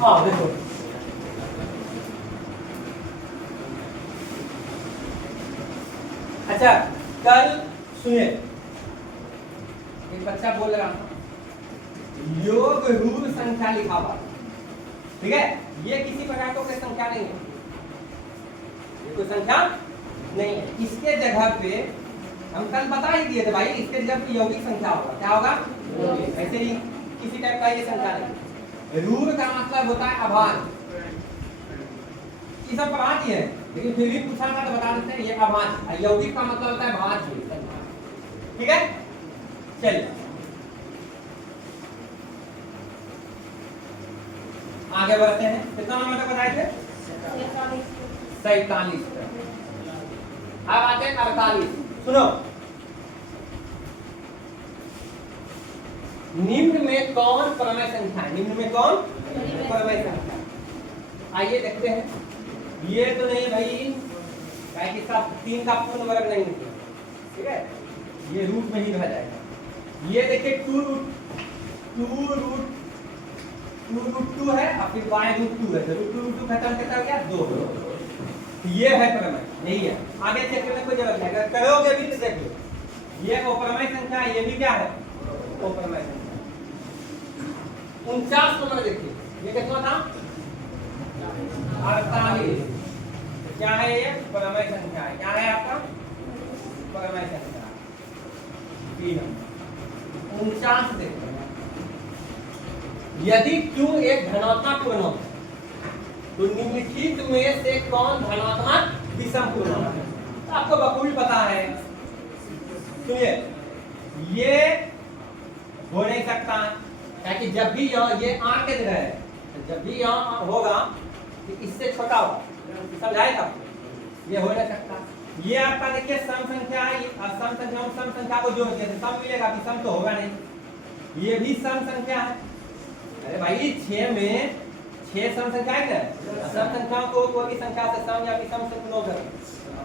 हाँ देखो अच्छा कल सुनिए एक बच्चा बोल रहा था योग रूप संख्या लिखा हुआ, ठीक है, ये किसी प्रकार का कोई संख्या नहीं है, ये कोई संख्या नहीं है। इसके जगह पे हम कल बता ही दिए थे भाई, इसके जगह पे यौगिक संख्या होगा। क्या होगा? ऐसे ही किसी टाइप का ये संख्या नहीं। रूप का मतलब होता है अभाज्य, ये सब पढ़ा दिए हैं लेकिन फिर भी पूछा था तो बता देते हैं ये अभाज्य। यौगिक का मतलब होता है भाज्य, ठीक है। चलिए आगे बढ़ते हैं। कितना नंबर तक बताए थे? 47। अब आते हैं 48। सुनो, निम्न में कौन परमेय संख्या है? निम्न में कौन परमेय संख्या? आइए देखते हैं। ये तो नहीं भाई, क्या कि सब 3 का पूर्ण वर्ग नहीं है, ठीक है, ये रूट में ही रह जाएगा। ये देखिए 2 रूट 2 है और फिर y रूट 2 है, तो रूट 2 खत्म कितना हो गया? 2। ये है परमेय, नहीं है। आगे चेक करने कोई जरूरत नहीं, अगर करोगे भी तो देखिए ये अपरमेय संख्या, ये भी क्या है? अपरमेय संख्या। 49 नंबर देखिए, ये कितना था? 48। क्या है ये? परमेय संख्या है। क्या है आपका? परमेय संख्या। 49 देखो, यदि q एक धनात्मक पूर्णांक है तो निम्नलिखित में से कौन धनात्मक विषम पूर्णांक है? तो आपको बखूबी पता है। सुनिए, ये हो नहीं सकता क्योंकि जब भी ये आठ के जगह है, जब भी यहाँ होगा तो इससे छोटा होगा, समझाएगा? ये हो नहीं सकता। ये आपका देखिए सम संख्या है, सम संख्या सम संख्या को जोड़ दिया तो सम मिलेगा, विषम तो होगा नहीं। ये भी सम संख्या है। अरे भाई 6 में 6 सम संख्या है ना, सम संख्याओं को कोई भी संख्या से सम या विषम से गुणा करो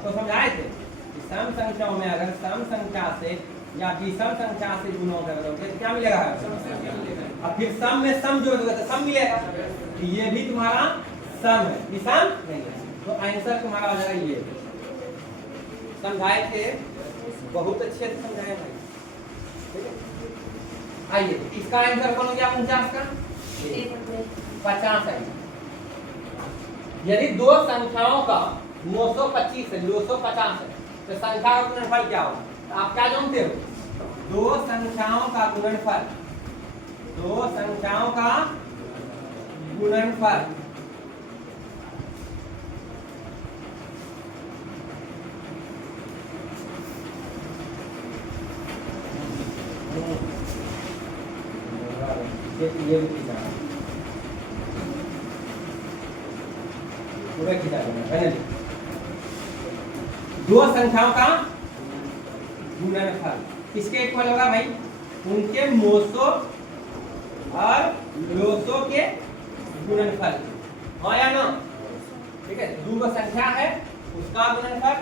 तो समझाए थे कि सम संख्याओं में अगर सम संख्या से या विषम संख्या से गुणा करोगे तो क्या मिलेगा? और फिर सम में सम जोड़ दोगे तो सम मिलेगा। तो ये भी तुम्हारा सम है, विषम नहीं है, तो आंसर तुम्हारा हो जाएगा ये। समझाए थे, बहुत अच्छे से समझाए भाई, ठीक है। आइए इसका आंसर कौन हो गया? 49 का 50 है। यदि दो संख्याओं का 925 है, 250 है, तो संख्या का गुणनफल क्या होगा? तो आप क्या जानते हो? दो संख्याओं का गुणनफल, दो संख्याओं का गुणनफल ये भी खींचा पूरा खींचा है। दो संख्याओं का गुणनफल किसके इक्वल होगा भाई? उनके मोसो और लोसो के गुणनफल, हाँ या ना? ठीक है, दो संख्या है उसका गुणनफल,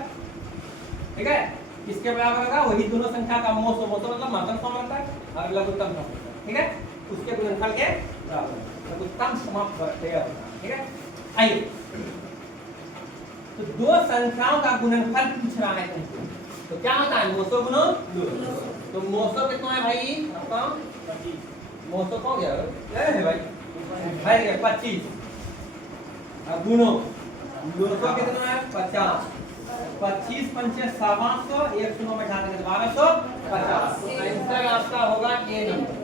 ठीक है, किसके बराबर होगा? वही दोनों संख्या का मोसो, मोसो मतलब महत्तम समांतर और लघुत्तम समांतर, ठीक है, उसके गुणनफल के बराबर लघुत्तम समांतर, ठीक है। आइए, तो दो संख्याओं का गुणनफल पूछ रहा है तुमसे, तो क्या होता है? मोसो गुणो लोसो। तो मोसो कितना है भाई आपका? मोसो कौन गया है भाई? 25। अब गुणो लोसो कितना है? 50। 25 पंचे 700, 1 सुनो में ढाल देंगे 1250। आंसर आपका होगा ए नंबर।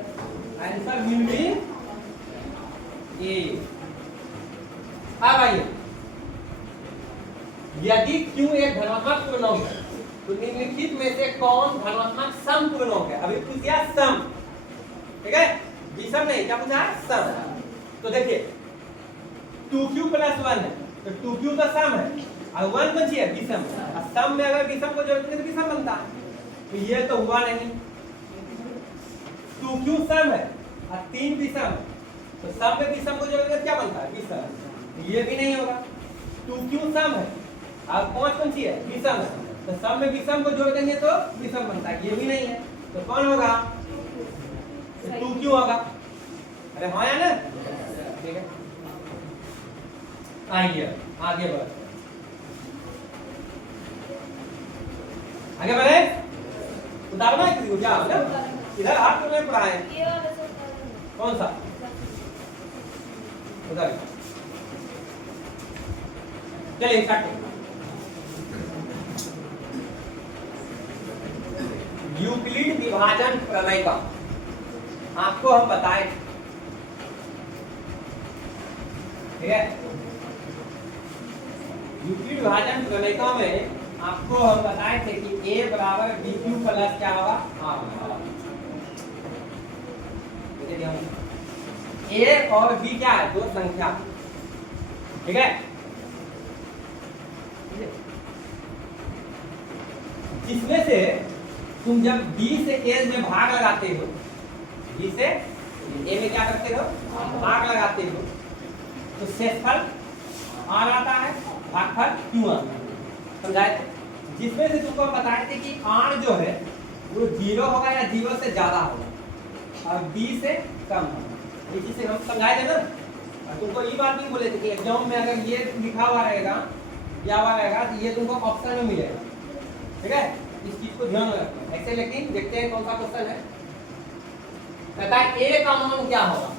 आंसर विल बी ए। अब आइए, यदि q एक धनात्मक पूर्णांक है तो निम्नलिखित में से कौन धनात्मक सम पूर्णांक है? अभी पूछ दिया सम, ठीक है, विषम नहीं, क्या पूछा है? सम। तो देखिए 2q + 1 है तो 2q तो सम है और 1 बची है विषम, और सम में अगर विषम को जोड़ते हैं तो विषम बनता है, तो ये तो हुआ नहीं। 2q सम है और 3 विषम है, तो सम में विषम को जोड़ेंगे तो क्या बनता है? विषम, तो ये भी नहीं होगा। 2q सम है और 5 बची है विषम है, तो सम में विषम को जोड़ देंगे तो विषम बनता है, ये भी नहीं है, तो कौन होगा? 2q होगा। अरे हाँ या ना? ठीक है, आइए आगे बढ़, आगे बढ़े। उतारना है किसी को क्या इधर हाथ में पड़ा है कौन सा उधर, चलिए स्टार्ट। यूक्लिड विभाजन प्रमेय का आपको हम बताए, ठीक है। यूक्लिड विभाजन प्रमेय में आपको हम बताए थे कि a बराबर बी क्यू प्लस क्या होगा r, a और b क्या है, दो संख्या, ठीक है। जिसमें से तुम जब b से a में भाग लगाते हो, b से a में क्या करते हो भाग लगाते हो, तो शेषफल r आता है, भागफल q आता है, समझाए। जिसमें से तुमको बताए थे कि r जो है वो 0 होगा या 0 से ज्यादा होगा और b से कम होगा, इसी से हम समझाए थे ना। और तुमको ये बात नहीं बोले थे कि एग्जाम में अगर ये लिखा हुआ रहेगा या हुआ रहेगा तो ये तुमको ऑप्शन में मिलेगा, ठीक है। इस चीज को ध्यान में रखना ऐसे। लेकिन देखते हैं कौन सा क्वेश्चन है, कहता है a का मान क्या होगा,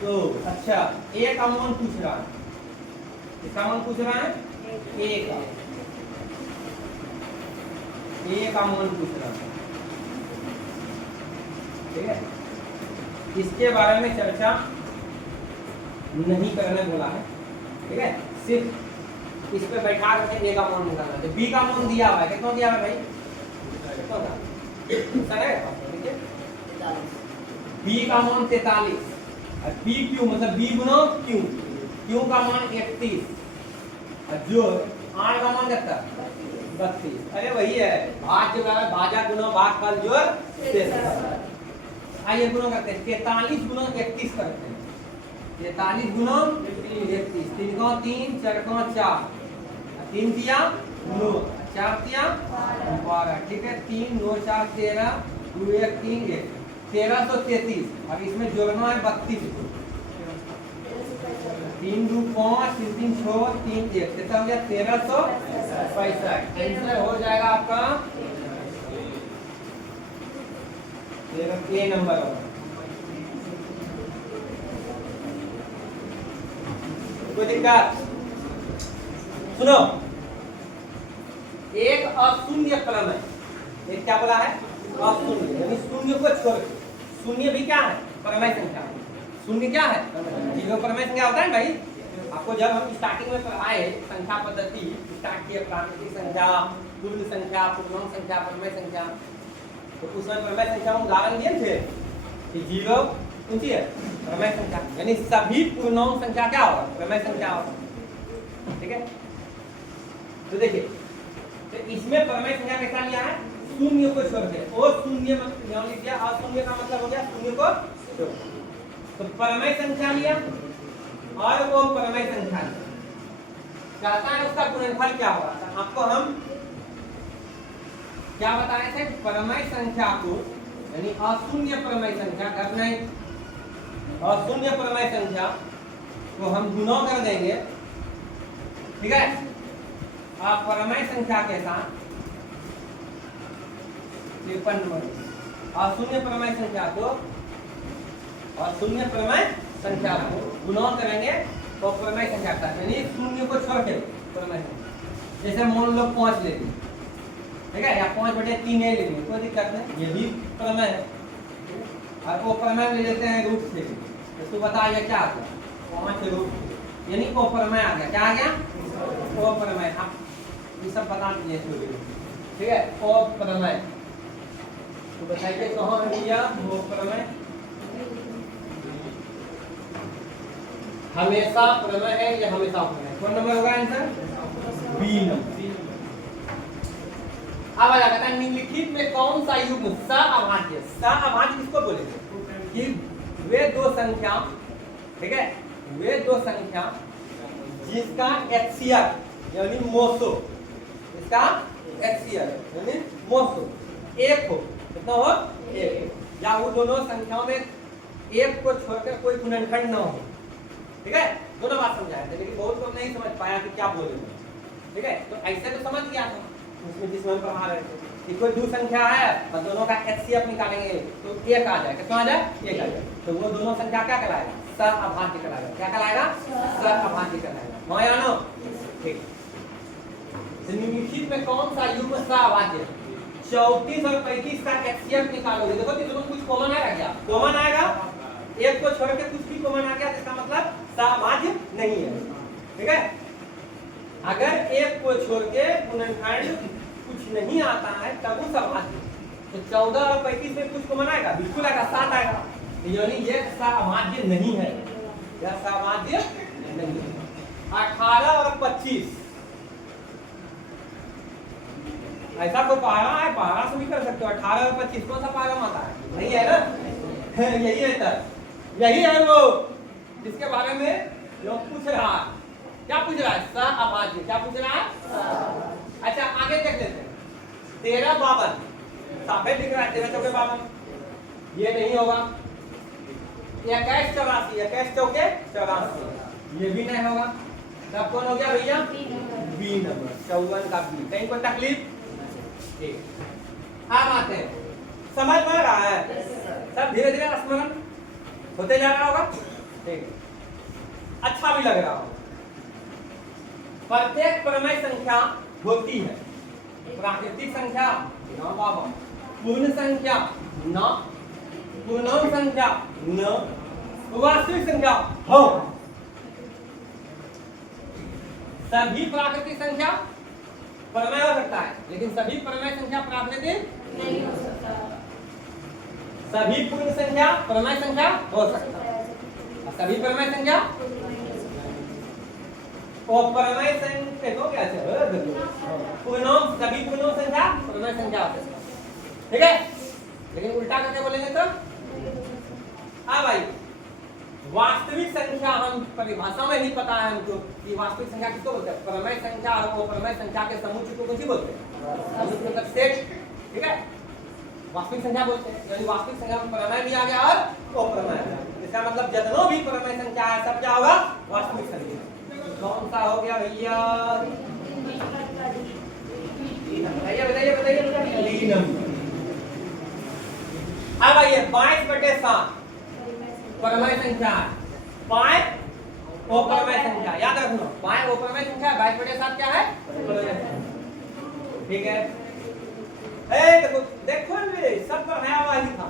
तो अच्छा a का मान पूछ रहा है, इसका मान पूछ रहा है a का, a का मान पूछ रहा है, ठीक है। इसके बारे में चर्चा नहीं करने बोला है, ठीक है। सिर्फ इस पे बैठा करके a का मान निकालना है। b का मान दिया हुआ है, कितना दिया हुआ है भाई, कितना था सर है, ठीक है। b का मान 43 और b क्यू मतलब b गुना q, q का मान 31 और जो r का मान कितना 32। अरे वही है भाग जो है, भाजा गुना भागफल जो शेषफल। आइए गुना करते हैं, 43 गुना 31 करते हैं, 43 गुना 31, 3 का 3 4 का 4, 3 दिया 9 4 दिया 12, ठीक है। 3 9 4 13 2 1 3 1 1333 और इसमें जोड़ना है 32 को, 3 2 5 3 3 6 3 1, कितना हो गया 1365। आंसर हो जाएगा आपका 13 नंबर होगा। कोई दिक्कत, सुनो। एक अशून्य क्रम है, एक क्या बोला है अशून्य, यानी शून्य को छोड़, शून्य भी क्या है परमेय संख्या, शून्य क्या है जीरो परमेय संख्या होता है भाई। आपको जब हम स्टार्टिंग में पढ़ाए संख्या पद्धति स्टार्ट किए, प्राकृतिक संख्या, पूर्ण संख्या, पूर्णांक संख्या, परमेय संख्या, तो उसमें परमेय संख्या में उदाहरण दिए थे कि जीरो कौन सी है परमेय संख्या, यानी सभी पूर्णांक संख्या क्या होगा परमेय संख्या होगा, ठीक है। तो देखिए तो इसमें परमेय संख्या कैसा लिया है, शून्य को छोड़ के, और शून्य यहाँ लिख दिया, अशून्य का मतलब हो गया शून्य को छोड़, तो परमेय संख्या लिया और वो परमेय संख्या कहता है उसका गुणनफल क्या होगा। तो आपको हम क्या बताए थे, परमेय संख्या को यानी अशून्य परमेय संख्या करना है, अशून्य परमेय संख्या को हम गुना कर देंगे, ठीक है। आप परमेय संख्या के साथ 53 नंबर अशून्य परमेय संख्या को, अशून्य परमेय संख्या को गुना करेंगे तो परमेय संख्या का यानी शून्य को छोड़ के परमेय संख्या, जैसे मान लो 5 ले ली, ठीक है, या 5/3 ले लेंगे, कोई दिक्कत नहीं, ये भी प्रमेय है। और वो प्रमेय ले लेते हैं रूट से, इसको बताइए क्या आता है 5 रूट, यानी वो प्रमेय आ गया, क्या आ गया वो प्रमेय। आप ये सब बता दीजिए, ठीक है। वो प्रमेय तो बताइए कहाँ है भैया वो प्रमेय, हमेशा प्रमेय है, ये हमेशा प्रमेय। कौन नंबर होगा आंसर, बी नंबर। अब आ जाता है निम्नलिखित में कौन सा युग्म सहअभाज्य, सहअभाज्य किसको बोलेंगे कि वे दो संख्या, ठीक है, वे दो संख्या जिसका HCF यानी मोसो, इसका HCF यानी मोसो एक हो, कितना हो एक, या वो दोनों संख्याओं में एक को छोड़कर कोई गुणनखंड न हो, ठीक है, दोनों बात समझाए थे, लेकिन बहुत लोग नहीं समझ पाया कि क्या बोले। ठीक है, तो ऐसे तो समझ गया था उसमें जिसमें हम पढ़ा रहे थे कि कोई दो संख्या है और दोनों का HCF निकालेंगे तो एक आ जाए, कितना आ जाए, एक आ जाए, तो वो दोनों संख्या क्या कहलाएगा, सहअभाज्य कहलाएगा। क्या कहलाएगा, सहअभाज्य कहलाएगा। हाँ या नो, ठीक। निम्नलिखित में कौन सा युग्म सहअभाज्य है? 34 और 35 का HCF निकालोगे, देखो तीनों कुछ कॉमन आएगा, क्या कॉमन आएगा, एक को छोड़ के कुछ भी कॉमन आ गया, इसका मतलब सहअभाज्य नहीं है। ठीक है, अगर एक को छोड़ के गुणनखंड कुछ नहीं आता है तब वो सहअभाज्य। तो 14 और 35 में कुछ कॉमन आएगा, बिल्कुल आएगा, 7 आएगा, यानी ये सहअभाज्य नहीं है, यह सहअभाज्य नहीं है। 18 और 25 ऐसा कोई पारा है, पारा से भी कर सकते हो। 18 और 25 कौन सा पारा आता है, नहीं है ना यही है सर, यही है वो जिसके बारे में लोग पूछ रहा है। क्या पूछ रहा है, सहअभाज्य, क्या पूछ रहा है। अच्छा आगे देख लेते हैं। 13 52 साफे दिख रहा है, 13 चौके 52, ये नहीं होगा। 21 84, 21 चौके 84, ये भी नहीं होगा। तब कौन हो गया भैया, बी नंबर, 54 का बी। कहीं कोई तकलीफ, ठीक। अब आते हैं, समझ में रहा है सब, धीरे धीरे स्मरण होते जा रहा होगा, ठीक, अच्छा भी लग रहा होगा। प्रत्येक प्रमेय संख्या होती है प्राकृतिक संख्या न बाबा, पूर्ण संख्या न, पूर्णांक संख्या न, वास्तविक संख्या हो। सभी प्राकृतिक संख्या प्रमेय हो सकता है, लेकिन सभी प्रमेय संख्या प्राकृतिक नहीं हो सकता। सभी पूर्ण संख्या प्रमेय संख्या हो सकता है, सभी प्रमेय संख्या और प्रमेय संख्या को क्या है, पूर्णांक, सभी पूर्णांक संख्या प्रमेय संख्या हो सकता है। ठीक है, लेकिन उल्टा करके बोलेंगे तो हाँ भाई, वास्तविक संख्या हम परिभाषा में नहीं पता है हमको कि वास्तविक संख्या किसको बोलते हैं। प्रमेय संख्या और अप्रमेय संख्या के समुच्चय को कौन बोलते हैं, मतलब सेट। ठीक है, वास्तविक संख्या बोलते हैं, यानी वास्तविक संख्या में प्रमेय भी आ गया और अप्रमेय आ गया। इसका मतलब जितनों भी प्रमेय संख्या है सब क्या होगा, वास्तविक संख्या। कौन सा हो गया भैया, बताइए बताइए, डी नंबर। अब आइए 22/7 प्रमेय संख्या है, 5 अप्रमेय संख्या, याद रखना 5 अप्रमेय संख्या, 22/7 क्या है, ठीक है। देखो देखो सब पढ़ाया हुआ ही था।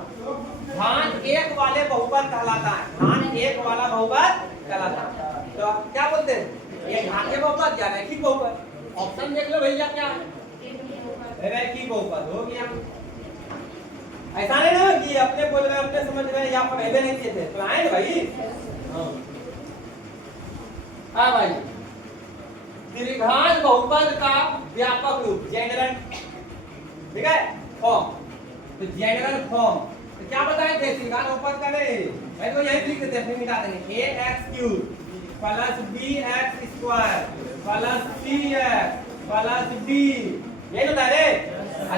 ध्यान एक वाले बहुपद कहलाता है, ध्यान एक वाला बहुपद कहलाता है। तो क्या बोलते हैं, ये घातीय बहुपद या रैखिक बहुपद। ऑप्शन देख लो भैया, क्या है, रैखिक बहुपद हो गया। ऐसा नहीं ना कि अपने बोल रहे अपने समझ रहे या पर नहीं किए थे, तो आए भाई। हाँ भाई, त्रिघात बहुपद का व्यापक रूप, जनरल, ठीक है, फॉर्म। तो जनरल फॉर्म तो क्या बताए थे, त्रिघात बहुपद का नहीं, मैं तो यही लिख देते फिर मिटा देंगे, ax³ plus bx² plus cx plus d, यही बता रहे।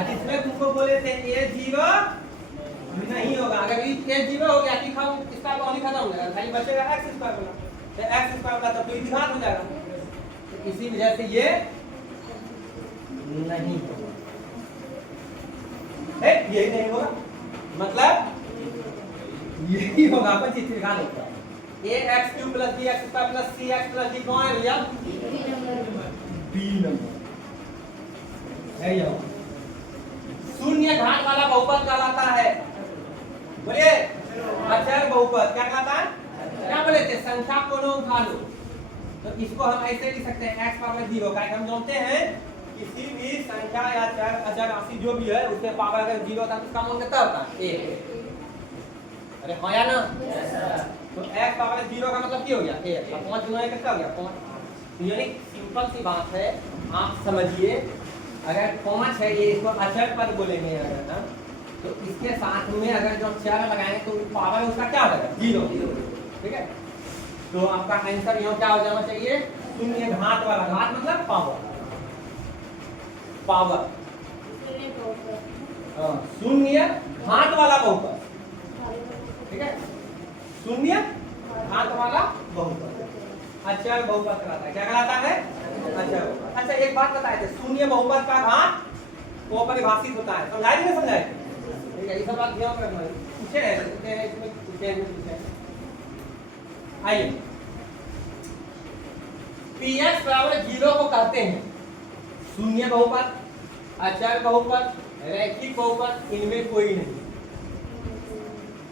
जिसमें तुमको बोले थे a0 नहीं होगा, अगर a0 हो गया इसका कौन ही खत्म हो जाएगा, खाली बचेगा x² वाला, तो x² वाला तब तो इतिहास हो जाएगा। तो इसी वजह से ये नहीं होगा, यही नहीं होगा, मतलब यही होगा अपन त्रिघात होता है। ax³ plus bx² plus cx plus d कौन है भैया, बी नंबर है। यह शून्य घात वाला बहुपद कहलाता है, बोलिए अचर बहुपद क्या कहलाता है, क्या बोले थे, संख्या को न उठा लो। तो इसको हम ऐसे लिख सकते हैं x पावर 0, का हम जानते हैं किसी भी संख्या या अचर राशि जो भी है उसके पावर अगर 0 होता है तो उसका मान कितना होता है, 1। अरे हाँ या ना, तो x पावर 0 का मतलब क्या हो गया, 1। अब 5 गुना 1 कितना हो गया, 5। यानी सिंपल सी बात है, आप समझिए, अगर 5 है, ये इसको अचर पद बोलेंगे अगर ना, तो इसके साथ में अगर जो अक्षर लगाएंगे तो पावर उसका क्या हो जाएगा, 0। ठीक है, तो आपका आंसर यहाँ क्या हो जाना चाहिए, शून्य घात वाला, घात मतलब पावर, पावर शून्य घात वाला बहुपद। ठीक है, शून्य घात वाला बहुपद। अचर बहुपद कहलाता है। क्या कहलाता है? अचर बहुपद। अच्छा एक बात बताए थे, शून्य बहुपद का घात वो परिभाषित होता है, समझाए कि नहीं समझाए? ठीक है, ये सब बात ध्यान रखना है। पूछे हैं इसमें, पूछे। आइए, px बराबर 0 को कहते हैं शून्य बहुपद, अचर बहुपद, रैखिक बहुपद, इनमें कोई नहीं।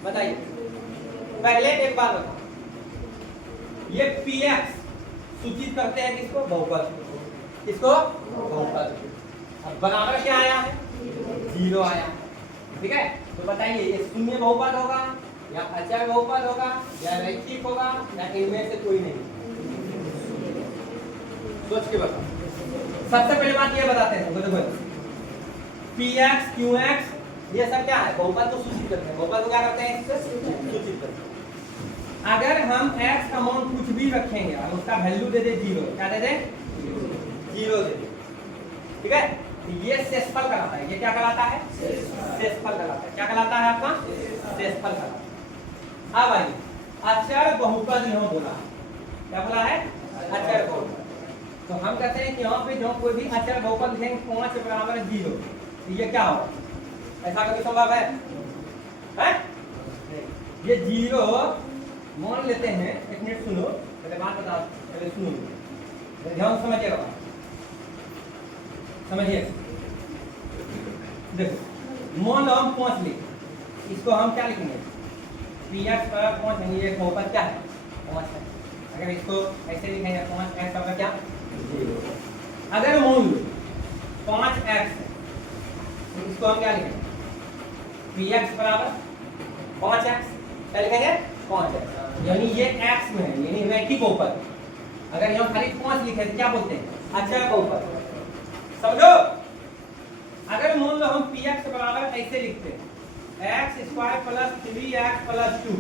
बताइए, पहले एक बात बताओ, ये px सूचित करते हैं किसको? बहुपद। किसको? बहुपद। अब बराबर क्या आया है? 0 आया। ठीक है, तो बताइए ये शून्य बहुपद होगा या अचर बहुपद होगा या रैखिक होगा या इनमें से कोई नहीं? सोच के बताओ। सबसे पहले बात ये बताते हैं, देखो px qx ये सब क्या है? बहुपद को सूचित करते हैं। बहुपद को क्या करते हैं? इससे सूचित करते हैं। अगर हम x का मान कुछ भी रखेंगे और उसका वैल्यू दे दे 0, क्या दे दे? 0 दे दे। ठीक है, ये शेषफल कहलाता है। ये क्या कहलाता है? शेषफल कहलाता है। क्या कहलाता है आपका? शेषफल कहलाता है। अब आइए, अचर बहुपद यहाँ बोला, क्या बोला है? अचर बहुपद। तो हम कहते हैं कि यहाँ पे जो कोई भी अचर बहुपद लिखेंगे 5 बराबर 0, तो ये क्या होगा? ऐसा कभी संभव है? ये 0 मान लेते हैं। एक मिनट सुनो, पहले बात बता, पहले सुनो, ध्यान समझिएगा, समझिए। देखो, मान लो हम 5 लिखें, इसको हम क्या लिखेंगे? px बराबर 5 है, ये बहुपद क्या है? 5 है। अगर इसको ऐसे लिखेंगे 5x बराबर क्या? 0। अगर मान लो 5x है, तो इसको हम क्या लिखेंगे? px बराबर 5x, क्या लिखेंगे? 5x, यानी ये x में है, यानी रैखिक बहुपद। अगर यहाँ खाली 5 लिखे तो क्या बोलते हैं? अचर बहुपद। समझो, अगर मान लो हम px बराबर ऐसे लिखते हैं x² + 3x + 2,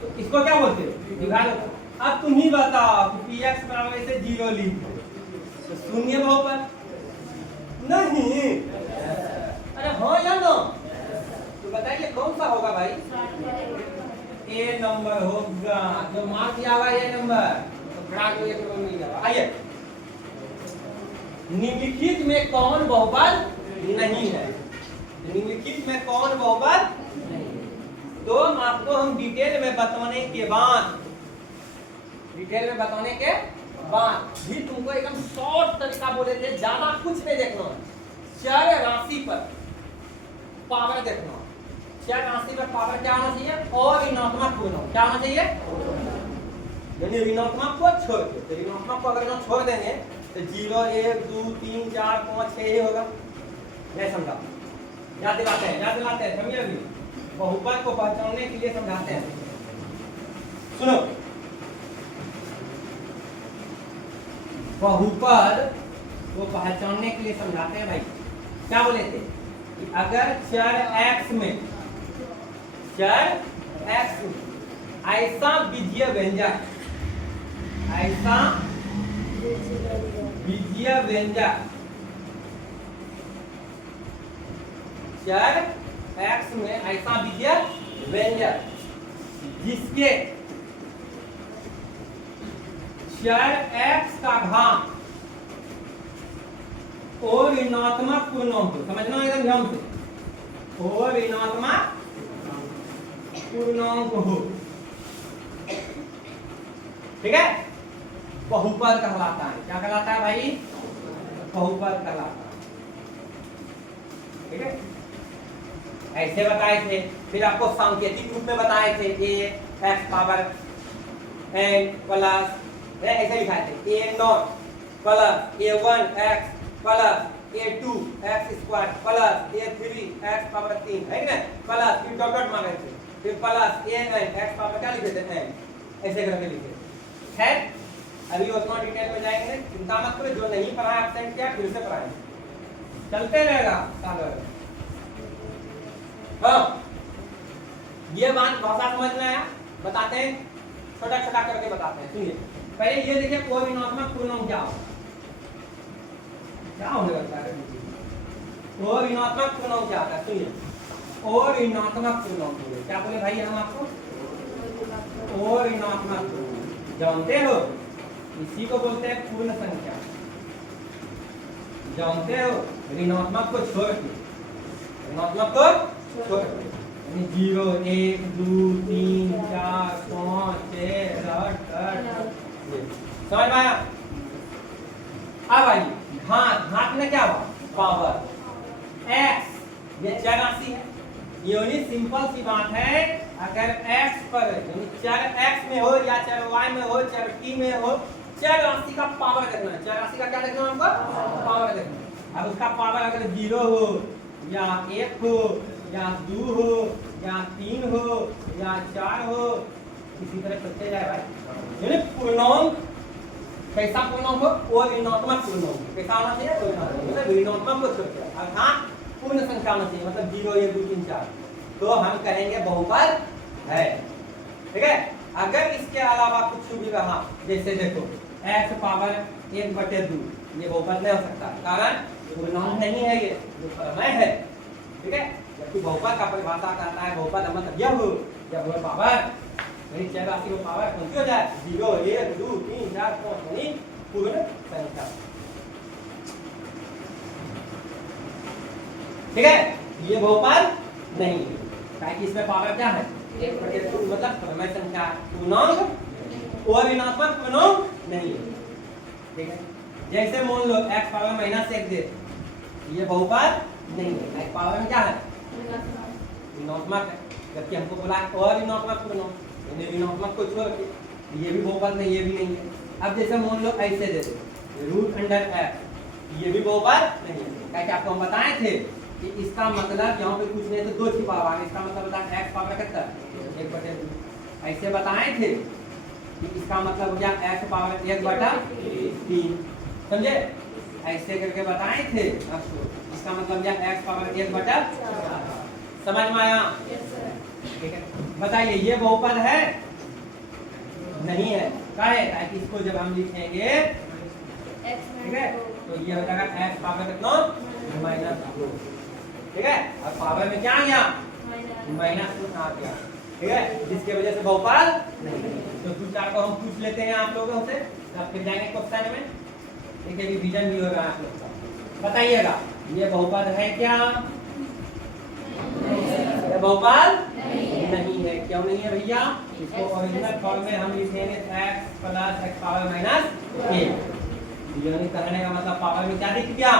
तो इसको क्या बोलते हैं? विभाजक। अब तुम ही बताओ कि px बराबर ऐसे 0 लिख दो तो शून्य बहुपद नहीं? अरे हाँ या ना? तो बताइए कौन सा होगा भाई? ए नंबर होगा, जो मार्क दिया हुआ ए नंबर, तो ग्राफ को एक मिल जाएगा। आइए, निम्नलिखित में कौन बहुपद नहीं है? निम्नलिखित में कौन बहुपद नहीं है? तो आपको हम डिटेल में बताने के बाद भी तुमको एकदम शॉर्ट तरीका बोले थे, ज्यादा कुछ नहीं देखना। चर राशि पर पावर देखना। चर राशि पर पावर क्या होना चाहिए? और ऋणात्मक पूर्ण। क्या होना चाहिए? यानी ऋणात्मक को छोड़ के, तो ऋणात्मक को अगर हम छोड़ देंगे तो 0 1 2 3 4 5 6 ही होगा। नहीं समझा? याद दिलाते हैं समझिए। अभी बहुपद को पहचानने के लिए समझाते हैं, सुनो। बहुपद को पहचानने के लिए समझाते हैं भाई। क्या बोले थे कि अगर चर x में ऐसा बीजीय व्यंजक चर x में ऐसा बीजीय व्यंजक जिसके चर x का घात और ऋणात्मक पूर्णांक, समझना एकदम ध्यान से, और ऋणात्मक पूर्णांक हो, ठीक है, बहुपद कहलाता है। क्या कहलाता है भाई? बहुपद कहलाता है। ठीक है, ऐसे बताए थे। फिर आपको सांकेतिक रूप में बताए थे a x power n plus, ऐसे लिखाए थे a0 plus a1 x plus a2 x square plus a3 x power 3, है ना? प्लस फिर डॉट डॉट मांगे थे, फिर प्लस an x पावर क्या लिखे थे? n, ऐसे करके लिखे। खैर अभी उतना डिटेल में जाएंगे, चिंता मत करो। जो नहीं पढ़ा एब्सेंट किया फिर से पढ़ाएंगे, चलते रहेगा सागर। हाँ, ये बात भाषा समझ में आया? बताते हैं, छोटा छोटा करके बताते हैं। सुनिए, पहले ये देखिए कोई ऋणात्मक पूर्णांक क्या होगा? क्या होने लगता है? और ऋणात्मक पूर्णांक क्या होता है? सुनिए, और ऋणात्मक पूर्णांक क्या बोले भाई हम आपको? और ऋणात्मक जानते हो, इसी को बोलते हैं पूर्ण संख्या। जानते हो, ऋणात्मक को छोड़ के, ऋणात्मक को छोड़ के, यानी 0 1 2 3 4 5 6 7 8। समझ में आया? अब आइए घात। घात में क्या हुआ? पावर। x ये चर राशि है, यूनिट सिंपल सी बात है। अगर x पर यानी चर x में हो या चर y में हो, चर t में हो, चर राशि का पावर देखना है। चर राशि का क्या देखना है हमको? पावर देखना है। अब उसका पावर अगर 0 हो या 1 हो या 2 हो या 3 हो या 4 हो, इसी तरह चलते जाए भाई। यानी पूर्णांक कैसा पूर्णांक हो? वो ऋणात्मक पूर्णांक। कैसा होना चाहिए? मतलब ऋणात्मक को छोड़कर अर्थात पूर्ण संख्या होना चाहिए, मतलब 0 1 2 3 4, तो हम कहेंगे बहुपद है। ठीक है। अगर इसके अलावा कुछ भी रहा, जैसे देखो x पावर 1/2, ये बहुपद नहीं हो सकता, कारण पूर्णांक नहीं है, ये प्रमेय है। ठीक है। जबकि बहुपद का परिभाषा कहता है बहुपद मतलब यह हो जब वो पावर यानी चर राशि को पावर कौन हो जाए? 0 1 2 3 4 5 यानी पूर्ण संख्या। ठीक है। ये बहुपद नहीं है, ताकि इसमें पावर क्या है? 1/2, मतलब प्रमेय संख्या, पूर्णांक और ऋणात्मक पूर्णांक नहीं है। ठीक है। जैसे मान लो x पावर -1 दे, ये बहुपद नहीं है, x पावर में क्या है? ऋणात्मक है। जबकि हमको बोला और ऋणात्मक पूर्णांक, यानी ऋणात्मक को छोड़ के, ये भी बहुपद नहीं, ये भी नहीं है। अब जैसे मान लो ऐसे दे दे √f, ये भी बहुपद नहीं है। क्या आपको हम बताए थे कि इसका मतलब यहाँ पे कुछ नहीं तो 2 छिपा हुआ है, इसका मतलब बता x पावर कितना? 1/2। ऐसे बताए थे कि इसका मतलब हो गया x पावर 1/3। समझे? ऐसे करके बताए थे। इसका मतलब क्या? x power 1/4। समझ में आया? ठीक है। बताइए ये बहुपद है? नहीं है। क्या है? ताकि इसको जब हम लिखेंगे, ठीक है, तो ये हो जाएगा x पावर कितना? -2। ठीक है। और पावर में क्या आ गया? -2 आ गया। ठीक है। जिसकी वजह से बहुपद नहीं। तो 2 4 को हम पूछ लेते हैं आप लोगों से, तब फिर जाएंगे क्वेश्चन में। देखिए रिवीजन भी होगा आप लोग का। बताइएगा ये बहुपद है क्या? ये बहुपद नहीं है। क्यों नहीं है भैया? इसको ओरिजिनल फॉर्म में हम लिखेंगे x + x पावर -1। यानी कहने का मतलब पावर में क्या दिख गया?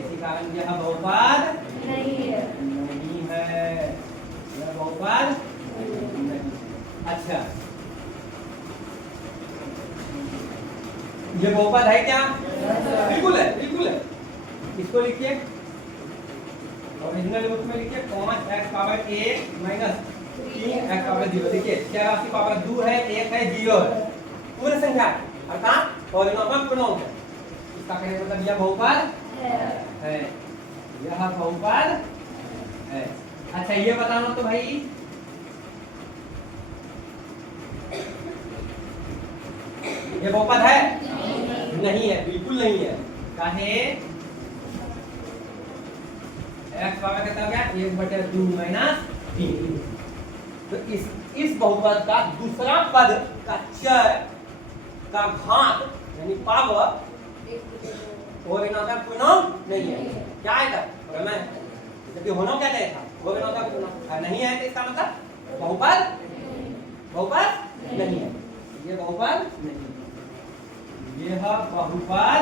इसी कारण यह बहुपद नहीं है। यह बहुपद नहीं। अच्छा, ये बहुपद है क्या? बिल्कुल है, बिल्कुल है। इसको लिखिए ओरिजिनल रूप में, लिखिए 5x पावर 1 - 3x पावर 0। देखिए क्या राशि पावर 2 है, 1 है, 0 है, पूर्ण संख्या अर्थात पॉलिनॉमियल पूर्णांक है। इसका कहने का मतलब यह बहुपद है। यह बहुपद है। अच्छा ये बताना तो भाई, ये बहुपद है? नहीं है, बिल्कुल नहीं है। काहे? x पावर कितना हो गया? 1/2 - 3। तो इस बहुपद का दूसरा पद का चर का घात यानी पावर और ऋणात्मक पूर्णांक नहीं है। क्या है? प्रमेय। जबकि होना क्या चाहिए था? वो ऋणात्मक पूर्णांक नहीं है, तो इसका मतलब बहुपद नहीं है। ये बहुपद नहीं, यह बहुपद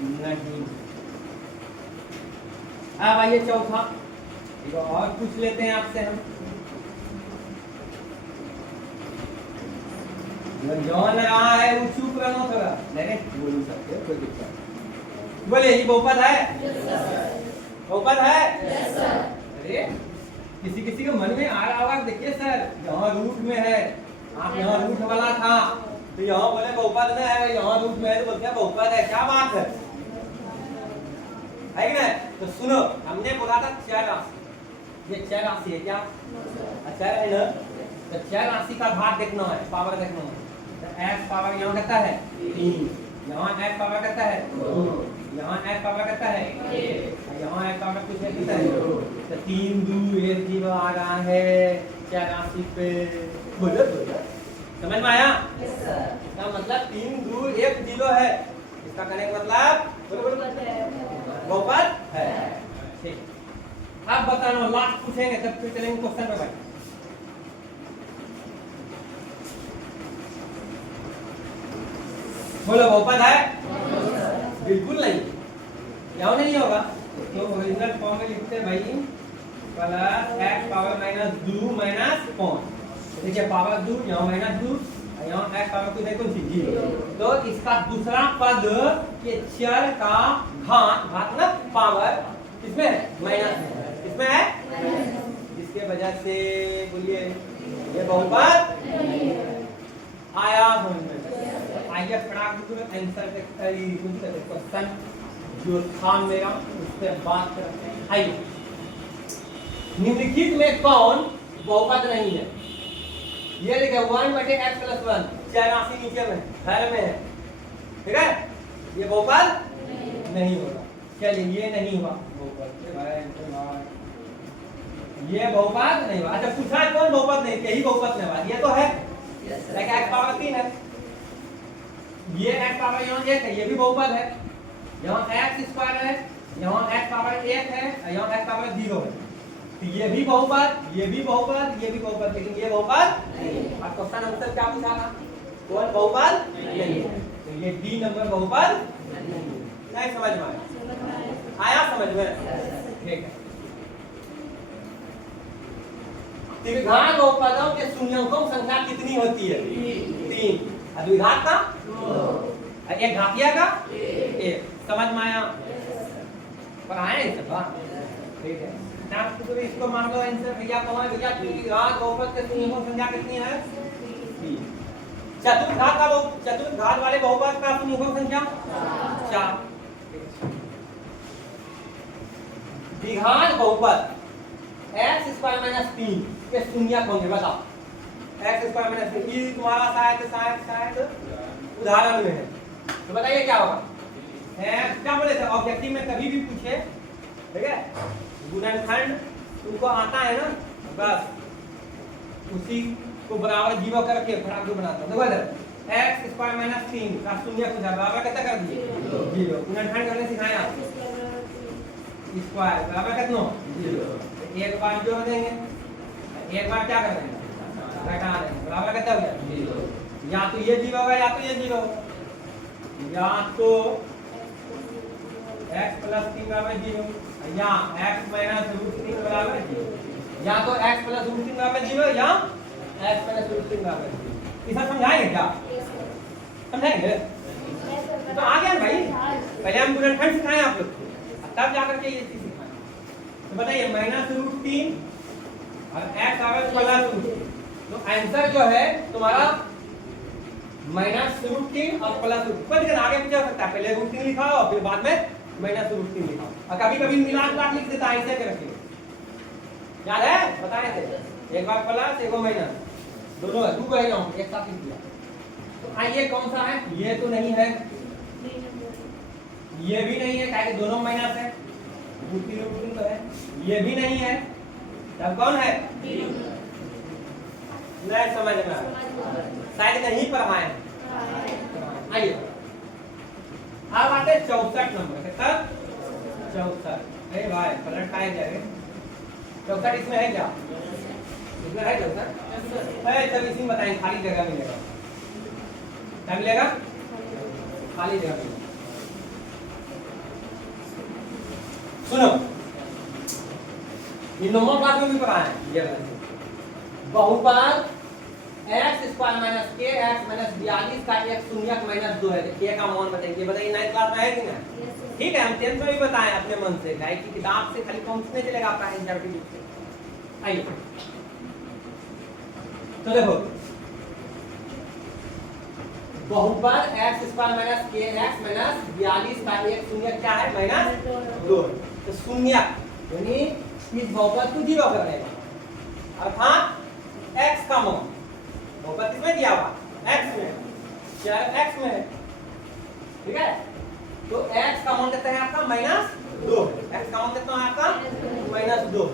नहीं। अब आइए चौथा, और पूछ लेते हैं आपसे हम। जौन रहा है वो चुप रहना, थोड़ा डायरेक्ट बोल सकते हो, कोई दिक्कत नहीं। बोलिए ये बहुपद है? बहुपद है? अरे किसी किसी के मन में आ रहा होगा, देखिए सर यहाँ रूट में है, आप यहाँ रूट वाला था तो यहाँ बोले बहुपद नहीं है, यहाँ रूट में है तो बोलते हैं बहुपद है। क्या बात है कि नहीं? तो सुनो, हमने बोला था चर राशि, ये चर राशि है क्या? चर है ना? तो चर राशि का भाग देखना है, पावर देखना है। तो x पावर यहाँ कितना है? 3। यहाँ x पावर कितना है? 2। यहाँ x पावर कितना है? 1। यहाँ x पावर कुछ है कितना है? 2। तो 3 2 1 0 आ रहा है चर राशि पे। बोलो बोलो समझ में आया? इसका मतलब 3 2 1 0 है। इसका कहने का मतलब बहुपद है। ठीक, अब बताना, लास्ट पूछेंगे तब फिर चलेंगे क्वेश्चन पे भाई। बोलो बहुपद है? बिल्कुल नहीं, क्यों नहीं होगा? तो ओरिजिनल फॉर्म में लिखते हैं भाई plus x power minus 2 minus कौन, देखिए पावर 2 यहाँ माइनस 2 यहाँ x पावर को देखो 0, तो इसका दूसरा पद के चर का घात, घात ना पावर किसमें है? माइनस में, किसमें है? इसके वजह से बोलिए ये बहुपद आया समझ में। आइए फटाक से आंसर देखते हैं, क्वेश्चन जो था मेरा उससे बात करते हैं। आइए, निम्नलिखित में कौन बहुपद नहीं है? ये देखिए 1/x + 1 चार राशि नीचे में घर में है, ठीक है, ये बहुपद नहीं होगा। चलिए ये नहीं हुआ बहुपद, ये बहुपद नहीं हुआ। अच्छा पूछा कौन बहुपद नहीं? यही बहुपद नहीं हुआ, ये तो है x पावर 3 है, ये x पावर यहाँ 1 है, ये भी बहुपद है। यहाँ x² है, यहाँ x पावर 1 है, यहाँ x पावर 0 है, तो ये भी बहुपद, ये भी बहुपद, ये भी बहुपद, लेकिन ये बहुपद नहीं है। अब क्वेश्चन आंसर क्या पूछा था? कौन बहुपद नहीं है? तो ये डी नंबर बहुपद नहीं। समझ में आया? समझ में? ठीक है। त्रिघात बहुपदों के शून्यंकों की संख्या कितनी होती है? 3। और द्विघात का 2। एक घातिया का 1। समझ में आया? पर आया नहीं सब? ठीक है, तो इसको मान लो आंसर भैया कौन है? भैया त्रिघात बहुपद के शून्यंकों की संख्या कितनी है? 3। चतुर्घात वाले बहुपद का शून्यंकों की संख्या 4। द्विघात बहुपद x² - 3 के शून्य कौन है? बताओ। x² - 3 ये तुम्हारा शायद उदाहरण में है, तो बताइए क्या होगा? क्या बोले थे ऑब्जेक्टिव में कभी भी पूछे, ठीक है, गुणनखंड तुमको आता है ना, बस उसी को बराबर जीरो करके फटाक से बनाता हूं। देखो इधर x² - 3 का शून्य को बराबर कितना कर दिए? 0। गुणनखंड करने सिखाया, स्क्वायर बराबर कितना? 0। एक बार जोड़ देंगे, एक बार क्या कर देंगे? घटा देंगे, बराबर कितना हो गया? 0। या तो ये 0 होगा या तो ये 0 होगा, या तो x + 3 बराबर 0 या x - √3 बराबर 0, या तो x + √3 बराबर 0 या x - √3 बराबर 0। इसे समझाएंगे क्या? समझाएंगे तो आ गया भाई। पहले हम गुणनखंड सिखाएं आप लोग, तब जाकर के ये चीज सिखाएं। तो बताइए -√3 और x आवर +√3, तो आंसर जो है तुम्हारा -√3 और +√3। पर लेकिन आगे पूछा सकता है, पहले √3 लिखा और फिर बाद में -√3 लिखा, और कभी-कभी मिला के लिख देता है, ऐसे करके याद है? बताए थे, एक बार प्लस एक बार माइनस, दोनों है, 2 है, एक साथ लिख दिया। तो आइए कौन सा है? ये तो नहीं है, ये भी नहीं है, क्या दोनों माइनस है, √3 तो है, ये भी नहीं है, तब कौन है? नहीं समझ में आया? शायद नहीं पढ़ाए। आइए अब आते 64 नंबर के तक। 64, अरे भाई पलट पाए जाए 64 इसमें है क्या? इसमें है 64? है, चल इसी में बताएं, खाली जगह मिलेगा, क्या मिलेगा? खाली जगह मिलेगा। सुनो, इन नंबर क्लास में भी पढ़ा है ये बहुपद x² - k x - 42 का एक शून्यक -2 है, k का मान बताइए। बताइए 9th क्लास में है कि नहीं? ठीक है, हम 10th में भी बताएं अपने मन से, गाइड की किताब से खाली पहुंचने चलेगा आपका एनसीईआरटी बुक से। आइए तो देखो, बहुपद x² - k x - 42 का एक शून्यक क्या है? -2। तो शून्यक यानी इस बहुपद को 0 कर देगा, अर्थात x का मान, बहुपद किसमें दिया हुआ? x में, चर x में है, ठीक है, तो x का मान कितना है आपका? -2। x का मान कितना है आपका? -2।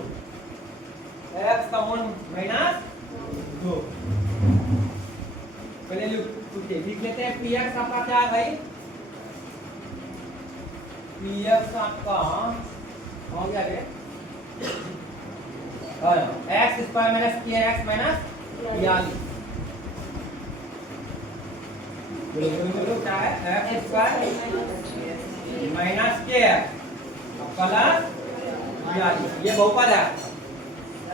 x का मान -2। पहले लिख लेते हैं पी एक्स आपका क्या है भाई, पी एक्स आपका हो गया एक्स स्क्वायर माइनस के एक्स माइनस 42 क्या है एक्स स्क्वायर माइनस के प्लस 42 ये बहुपद है,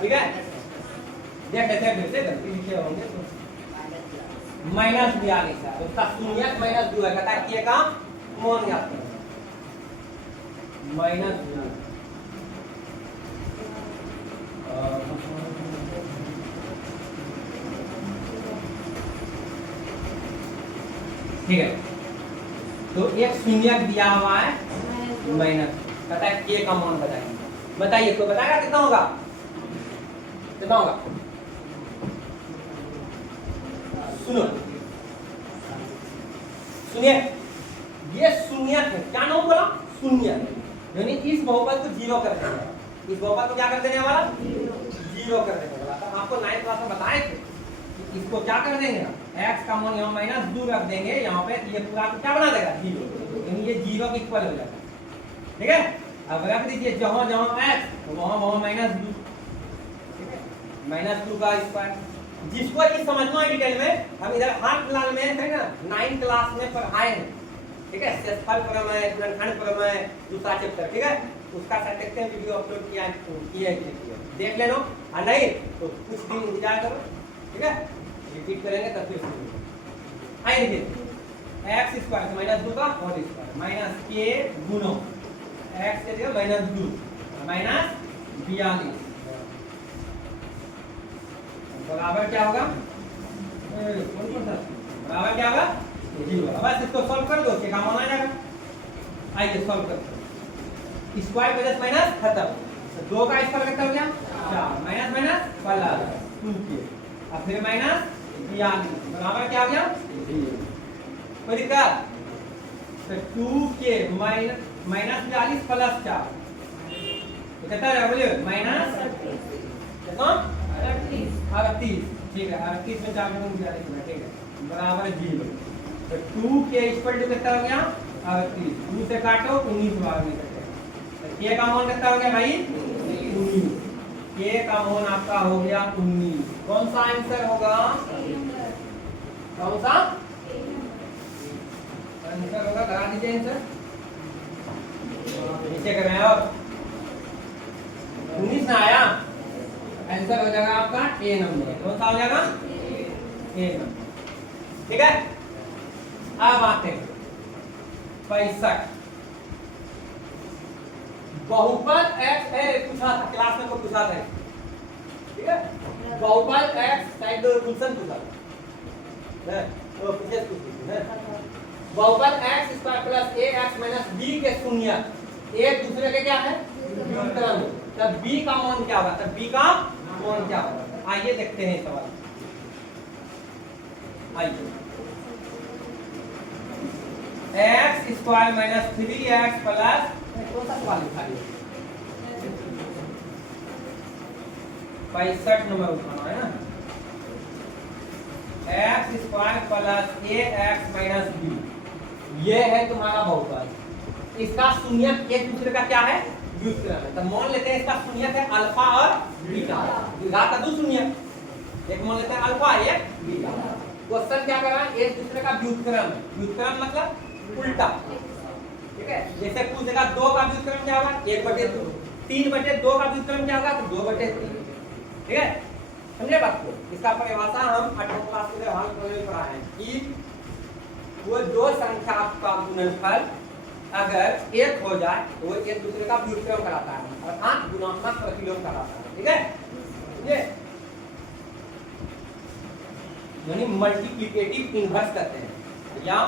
ठीक है। देख लेते गलती लिखे होंगे तो माइनस 42 है, उसका शून्य माइनस 2 है, कहता है के का मान ज्ञात करो माइनस 2। ठीक है, तो एक शून्य दिया हुआ है माइनस, कहता है के का मान बताइए, बताइए तो बताएगा कितना होगा, कितना होगा, सुनो सुनिए, ये शून्य है, क्या नाम बोला शून्य, यानी इस बहुपद को जीरो कर देंगे, इस बहुपद को क्या कर देने वाला जीरो कर देने वाला। तो आपको 9th क्लास में बताए थे कि इसको क्या कर देंगे, x का मान यहाँ माइनस 2 रख देंगे, यहाँ पे ये पूरा को क्या बना देगा जीरो, यानी ये जीरो के इक्वल हो जाएगा, ठीक है। अब रख दीजिए जहां जहां x वहां वहां माइनस 2, ठीक है, माइनस 2 का स्क्वायर। जिसको ये समझना है डिटेल में, हम इधर हाथ फिलहाल में है ना 9th क्लास में पढ़ाए हैं, ठीक है, शेषफल प्रमेय, गुणनखंड प्रमेय दूसरा चैप्टर, ठीक है, उसका देखते हैं वीडियो अपलोड किया है देख लेना, और नहीं तो कुछ दिन इंतजार करो, ठीक है, रिपीट करेंगे तब फिर आइए देखिए एक्स स्क्वायर माइनस 2 का होल स्क्वायर माइनस के गुणो एक्स के जगह माइनस 2 माइनस 42 बराबर क्या होगा, कौन सा बराबर क्या होगा जीरो। अब बस इसको सॉल्व कर दो, क्या मान आ जाएगा। आइए सॉल्व करते हैं, स्क्वायर प्लस माइनस खत्म, तो 2 का स्क्वायर कितना हो गया 4 माइनस माइनस प्लस 2 के, अब फिर माइनस 42 बराबर क्या हो गया कोई दिक्कत, तो 2 के माइनस 42 प्लस 4 तो कितना है बोलिए माइनस कितना 38, ठीक है, 38 में 4 में 42 ठीक है बराबर 0। तो 2 के इक्वल टू कितना हो गया 38, 2 से काटो 19 बार में कटे, तो के का मान कितना हो गया भाई 19, के का मान आपका हो गया 19। कौन सा आंसर होगा, कौन सा आंसर होगा, लगा दीजिए आंसर नीचे कर रहे हैं, और 19 ना आया, आंसर हो जाएगा आपका ए नंबर, कौन सा हो जाएगा ए नंबर, ठीक है। अब आते हैं 65 बहुपद x है, पूछा था क्लास में को पूछा था, ठीक है, बहुपद x साइड फंक्शन पूछा है तो पूछे है बहुपद x square plus ax minus b के शून्य एक दूसरे के क्या है व्युत्क्रम, तब b का मान क्या होगा, तब b का मान क्या होगा, आइए देखते हैं सवाल। आइए x square minus 3x plus कौन सा सवाल लिखा है 65 नंबर उठाना है ना, x square plus ax minus b, ये है तुम्हारा बहुपद, इसका शून्य एक दूसरे का क्या है व्युत्क्रम है, तो मान लेते हैं इसका शून्य है अल्फा और बीटा, घात का 2 शून्य, एक मान लेते हैं अल्फा एक बीटा। क्वेश्चन क्या कर रहा है एक दूसरे का व्युत्क्रम, व्युत्क्रम मतलब उल्टा, ठीक है, जैसे कुछ जगह 2 का व्युत्क्रम क्या होगा 1/2, 3/2 का व्युत्क्रम क्या होगा 2/3, ठीक है, समझे बात को। इसका परिभाषा हम 8वीं क्लास में हाल में पढ़ा है कि वो दो संख्या का गुणनफल अगर एक हो जाए तो वो एक दूसरे का व्युत्क्रम कराता है, अर्थात गुणात्मक प्रतिलोम कराता है, ठीक है, ये यानी मल्टीप्लिकेटिव इनवर्स करते हैं या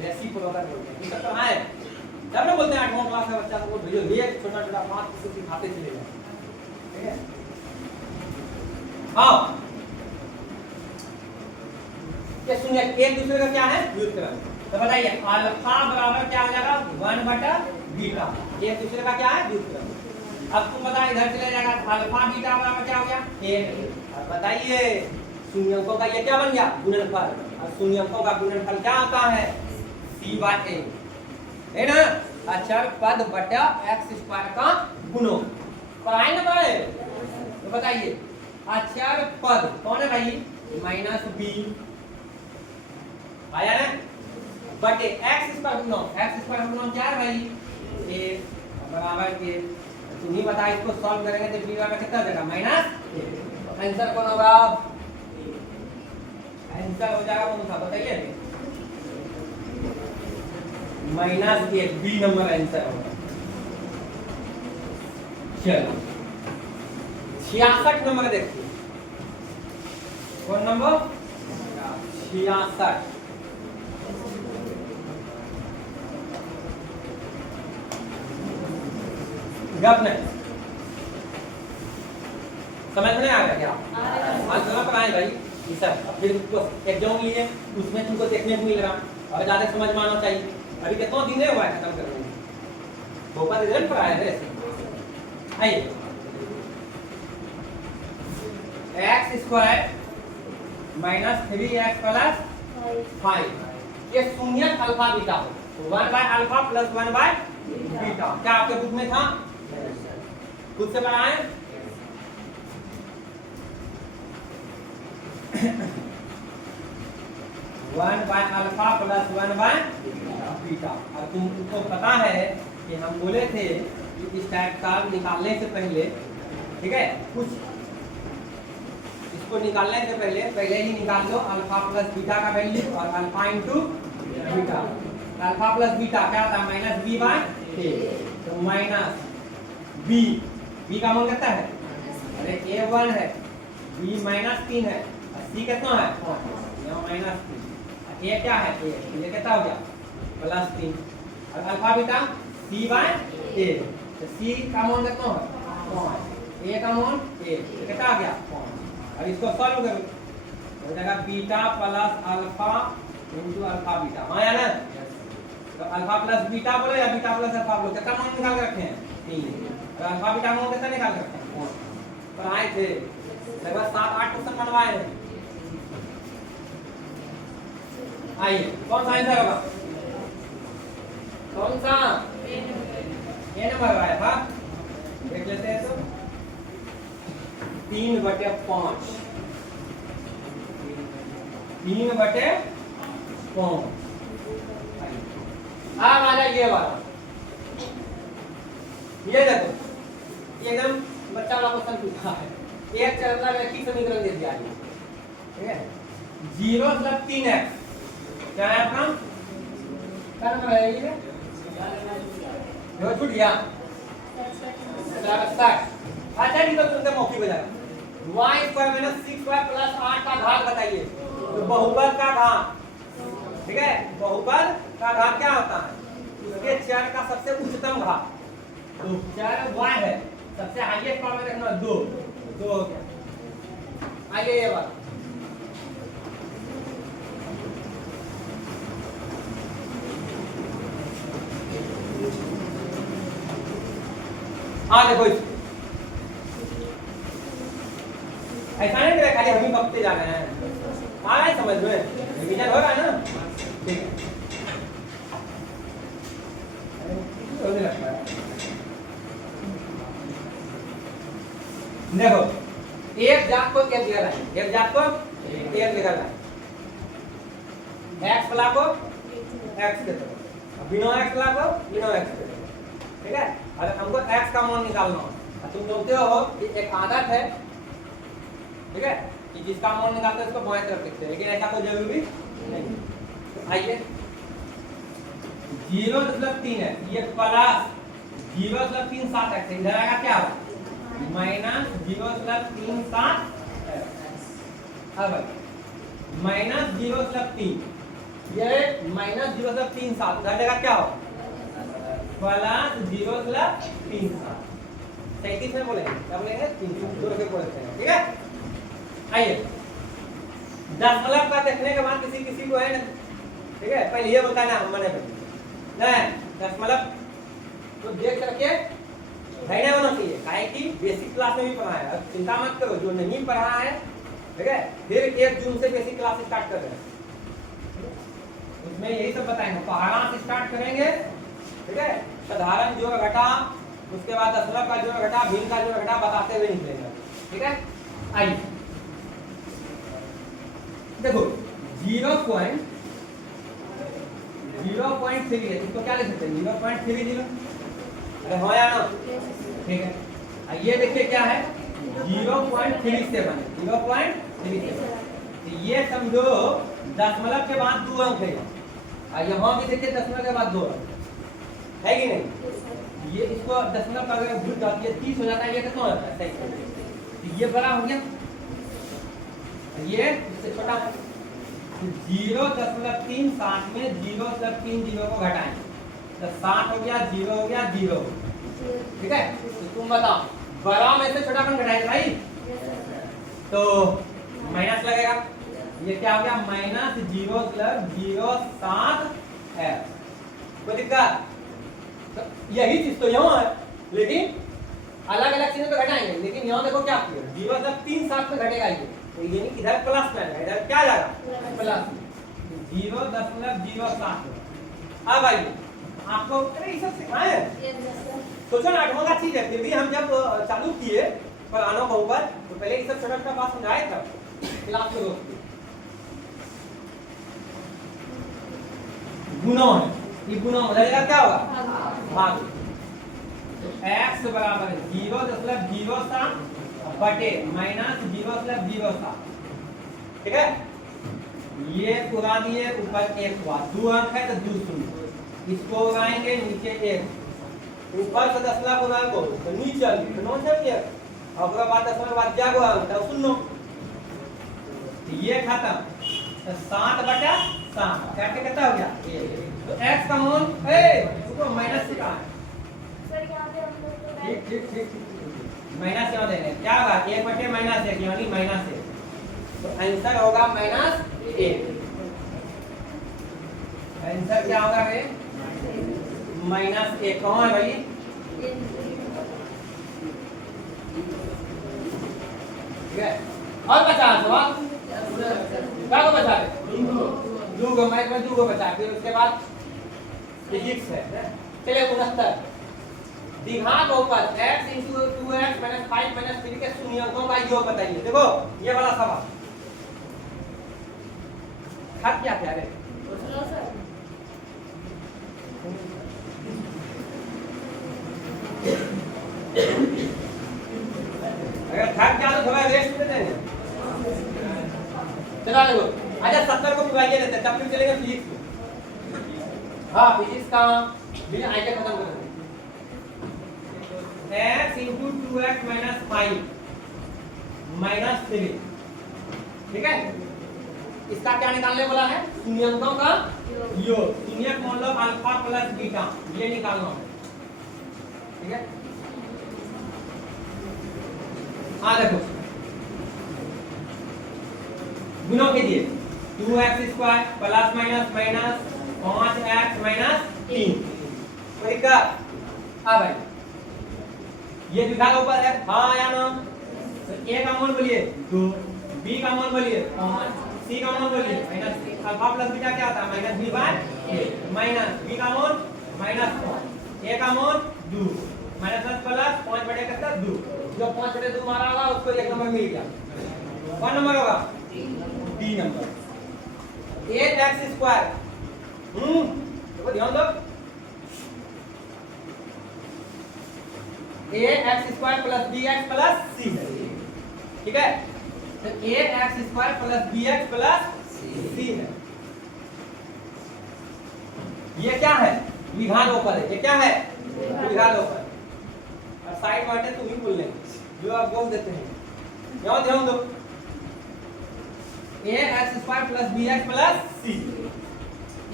रेसिप्रोकल बोलते हैं, ये सब तो है, तब ना बोलते हैं 8वीं क्लास का बच्चा को भेजो ये छोटा छोटा बात किसी सिखाते चले जाए, ठीक है। हाँ ये सुनिए एक दूसरे का क्या है व्युत्क्रम, तो बताइए अल्फा बराबर क्या हो जाएगा 1/बीटा, एक दूसरे का क्या है व्युत्क्रम। अब तुम बताओ इधर चले जाएगा अल्फा बीटा बराबर क्या हो गया 1, अब बताइए शून्य अंकों का ये क्या बन गया गुणनफल, और शून्य अंकों का गुणनफल क्या आता है c/a, है ना। अचर पद बटा x स्क्वायर का गुणों पर आए ना भाई, तो बताइए अचर पद कौन है भाई -b आया ना, बटे x स्क्वायर गुणों, x स्क्वायर गुणों क्या है भाई a बराबर के, तुम ही बता इसको सॉल्व करेंगे तो b बराबर कितना हो जाएगा -a, आंसर कौन होगा, आंसर हो जाएगा कौन सा बताइए -1, बी नंबर आंसर होगा। चलो 66 नंबर देखिए, कौन नंबर 66, गप नहीं समझ में नहीं आ रहा क्या, आज पर आए भाई ये सब, फिर एग्जाम लिए उसमें तुमको देखने को मिल रहा और ज्यादा समझ में आना चाहिए, अभी कितना दिन हुआ है खत्म करने में, भोपाल रिजल्ट पर आए थे। आइए x स्क्वायर -3x प्लस 5 ये शून्य अल्फा बीटा हो, 1/अल्फा प्लस 1/बीटा, क्या आपके बुक में था, खुद से बनाए 1/अल्फा प्लस 1/बीटा। अब तुमको पता है कि हम बोले थे कि इस टाइप का निकालने से पहले, ठीक है, कुछ इसको निकालने से पहले ही निकाल लो अल्फा प्लस बीटा का वैल्यू, और alpha into beta, alpha plus beta क्या था -b/a, तो -b का मान कितना है, अरे a 1 है, b -3 है, c कितना है यहाँ -3, ये क्या है ये कितना हो गया +3, और अल्फा बीटा c/a, तो c का मान कितना है 5, a का मान a, तो कितना आ गया 5, और इसको सॉल्व करो हो जाएगा beta plus alpha into alpha beta, आया ना, तो अल्फा प्लस बीटा बोले या बीटा प्लस अल्फा बोले, कितना मान निकाल के रखे हैं 3, और अल्फा बीटा मान कितना निकाल के रखे हैं 5, पर आए थे लगभग 7-8 क्वेश्चन बनवाए हैं। आइए कौन सा आंसर होगा, कौन सा ये नंबर आया था, देख लेते हैं तो 3/5, 3/5, अब आ जाए ये वाला, ये देखो एकदम बच्चा वाला क्वेश्चन पूछा है, एक चरता रैखिक समीकरण दे दिया है, ठीक है, 0 + 3x क्या है आपका, क्या नंबर है ये, जो छूट गया 60, अच्छा जी, तो तुमसे मौखिक हो जाएगा, y² - 6y + 8 का घात बताइए, तो बहुपद का घात, ठीक है, बहुपद का घात क्या होता है, उसके चर का सबसे उच्चतम घात, तो चर y है, सबसे हाईएस्ट पावर में रखना 2 हो गया। आइए ये बात देखो ऐसा नहीं कि खाली हम ही बकते जा रहे हैं, आ रहा है समझ में, रिवीजन हो रहा है ना, ठीक है, होने लगता है। देखो एक जात को क्या दिया है, एक जात को एक लिखा है, x वाला को x दे दो, बिना x वाला को बिना x दे दो, ठीक है, अगर हमको x का मान निकालना हो, तुम जानते हो कि एक आदत है, ठीक है, कि जिसका मान निकालते हैं उसको बाएं तरफ लिखते हैं, लेकिन ऐसा कोई जरूरी नहीं। तो आइए 0.3 है, ये प्लस 0.3 7x, इधर आएगा क्या -0.37, अब -0.3, ये -0.37, इधर जगह क्या हो +0.37, 37 में बोलेंगे, क्या बोलेंगे 3 के बोलते हैं, ठीक है। आइए दशमलव का देखने के बाद किसी को है ना, ठीक है, पहले ये बताना मैंने नहीं दशमलव तो देख करके रहने होना चाहिए, काहे कि बेसिक क्लास में भी पढ़ा है, अब चिंता मत करो, जो नहीं पढ़ा है ठीक है। फिर 1 जून से बेसिक क्लास स्टार्ट कर रहे हैं, उसमें यही सब बताएंगे। पहाड़ा से स्टार्ट करेंगे, ठीक है, साधारण जो घटा, उसके बाद दशमलव का जो घटा, भिन्न का जो घटा बताते हुए निकलेंगे, ठीक है। आइए देखो 0.3 है, इसको क्या लिख सकते हैं 0.30, अरे हो या ना, ठीक है। ये देखिए क्या है 0.37, 0.37, ये समझो दशमलव के बाद 2 अंक है, और यहाँ भी देखिए दशमलव के बाद 2 अंक है कि नहीं। ये इसको दशमलव का अगर भूल जाती है 30 हो जाता है, ये कितना हो जाता है 27, ये बड़ा हो गया, ये इससे छोटा है। 0.3 साथ में 0.3 जीरो को घटाएं तो 7 हो गया, 0 हो गया, 0, ठीक है। तो तुम बताओ बड़ा में से छोटा कौन घटाएगा भाई, तो माइनस लगेगा, ये क्या हो गया -0.07 है, कोई दिक्कत। तो यही चीज तो यहाँ है, लेकिन अलग अलग चीजों पे घटाएंगे, लेकिन यहाँ देखो क्या किया 0.3 साथ में घटेगा ये, तो ये नहीं इधर प्लस में आएगा, इधर क्या जाएगा प्लस 0.07। अब आइए आपको अरे ये सब सिखाए, सोचो ना 8वां का चीज है, फिर भी हम जब चालू किए पर आना बहुपद तो पहले ये सब छोटा छोटा बात समझाए था क्लास में रोक दिए। गुना है, ये गुना बदलेगा क्या होगा भाग, तो x बराबर 0.07 बटे -0.07, ठीक है। ये उड़ा दिए, ऊपर 1 हुआ, 2 अंक है तो 2 शून्य, इसको उड़ाएंगे नीचे 1, ऊपर से दशमलव उड़ा को तो नीचे कितना चाहिए, और उसके बाद दशमलव बाद क्या हुआ तो शून्य, ये खत्म, तो 7/7 काट के कितना हो गया 1, तो x का मान उसको माइनस से कहा है, ठीक ठीक ठीक माइनस यहाँ देंगे, क्या होगा 1/-1 यानी -1, तो आंसर होगा -1, आंसर क्या होगा रे -1, कौन है भाई ठीक है। और बचा सवाल क्या को बचा रहे 2 को, मैथ में 2 को बचा, फिर उसके बाद फिजिक्स है, चलिए 69 द्विघात बहुपद x × 2x - 5 - 3 के शून्यंकों का योग बताइए। देखो ये वाला सवाल खत क्या क्या रे अगर थक गया तो थोड़ा रेस्ट दे देंगे, चला देखो अच्छा 70 को बुलाइए लेते, तब फिर चलेगा फिजिक्स में। हाँ फिजिक्स का बिना आइडिया खत्म कर देंगे, x × 2x - 5 - 3, ठीक है। इसका क्या निकालने वाला है शून्यंकों का योग, शून्यक मान लो अल्फा प्लस बीटा, ये निकालना है, ठीक है। हाँ देखो गुणों कीजिए 2x² + -−−5x - 3, कोई का हाँ भाई ये द्विघात ऊपर है, हाँ या ना, तो a का मान बोलिए 2, b का मान बोलिए 5, c का मान बोलिए -, अल्फा प्लस बीटा क्या आता है -b/a, माइनस b का मान -5, a का मान 2, -10 प्लस 5/2, जो 5/2 मारा होगा उसको 1 नंबर मिल गया, कौन नंबर होगा d नंबर। 8x², देखो ध्यान दो 8x² + bx + c, ठीक है। तो 8x² + bx + c है, ये क्या है द्विघात ऊपर है, ये क्या है द्विघात ऊपर, और साइड बाटे तुम ही बोल लेंगे जो आप बोल देते हैं, यहाँ ध्यान दो 8x² + bx + c,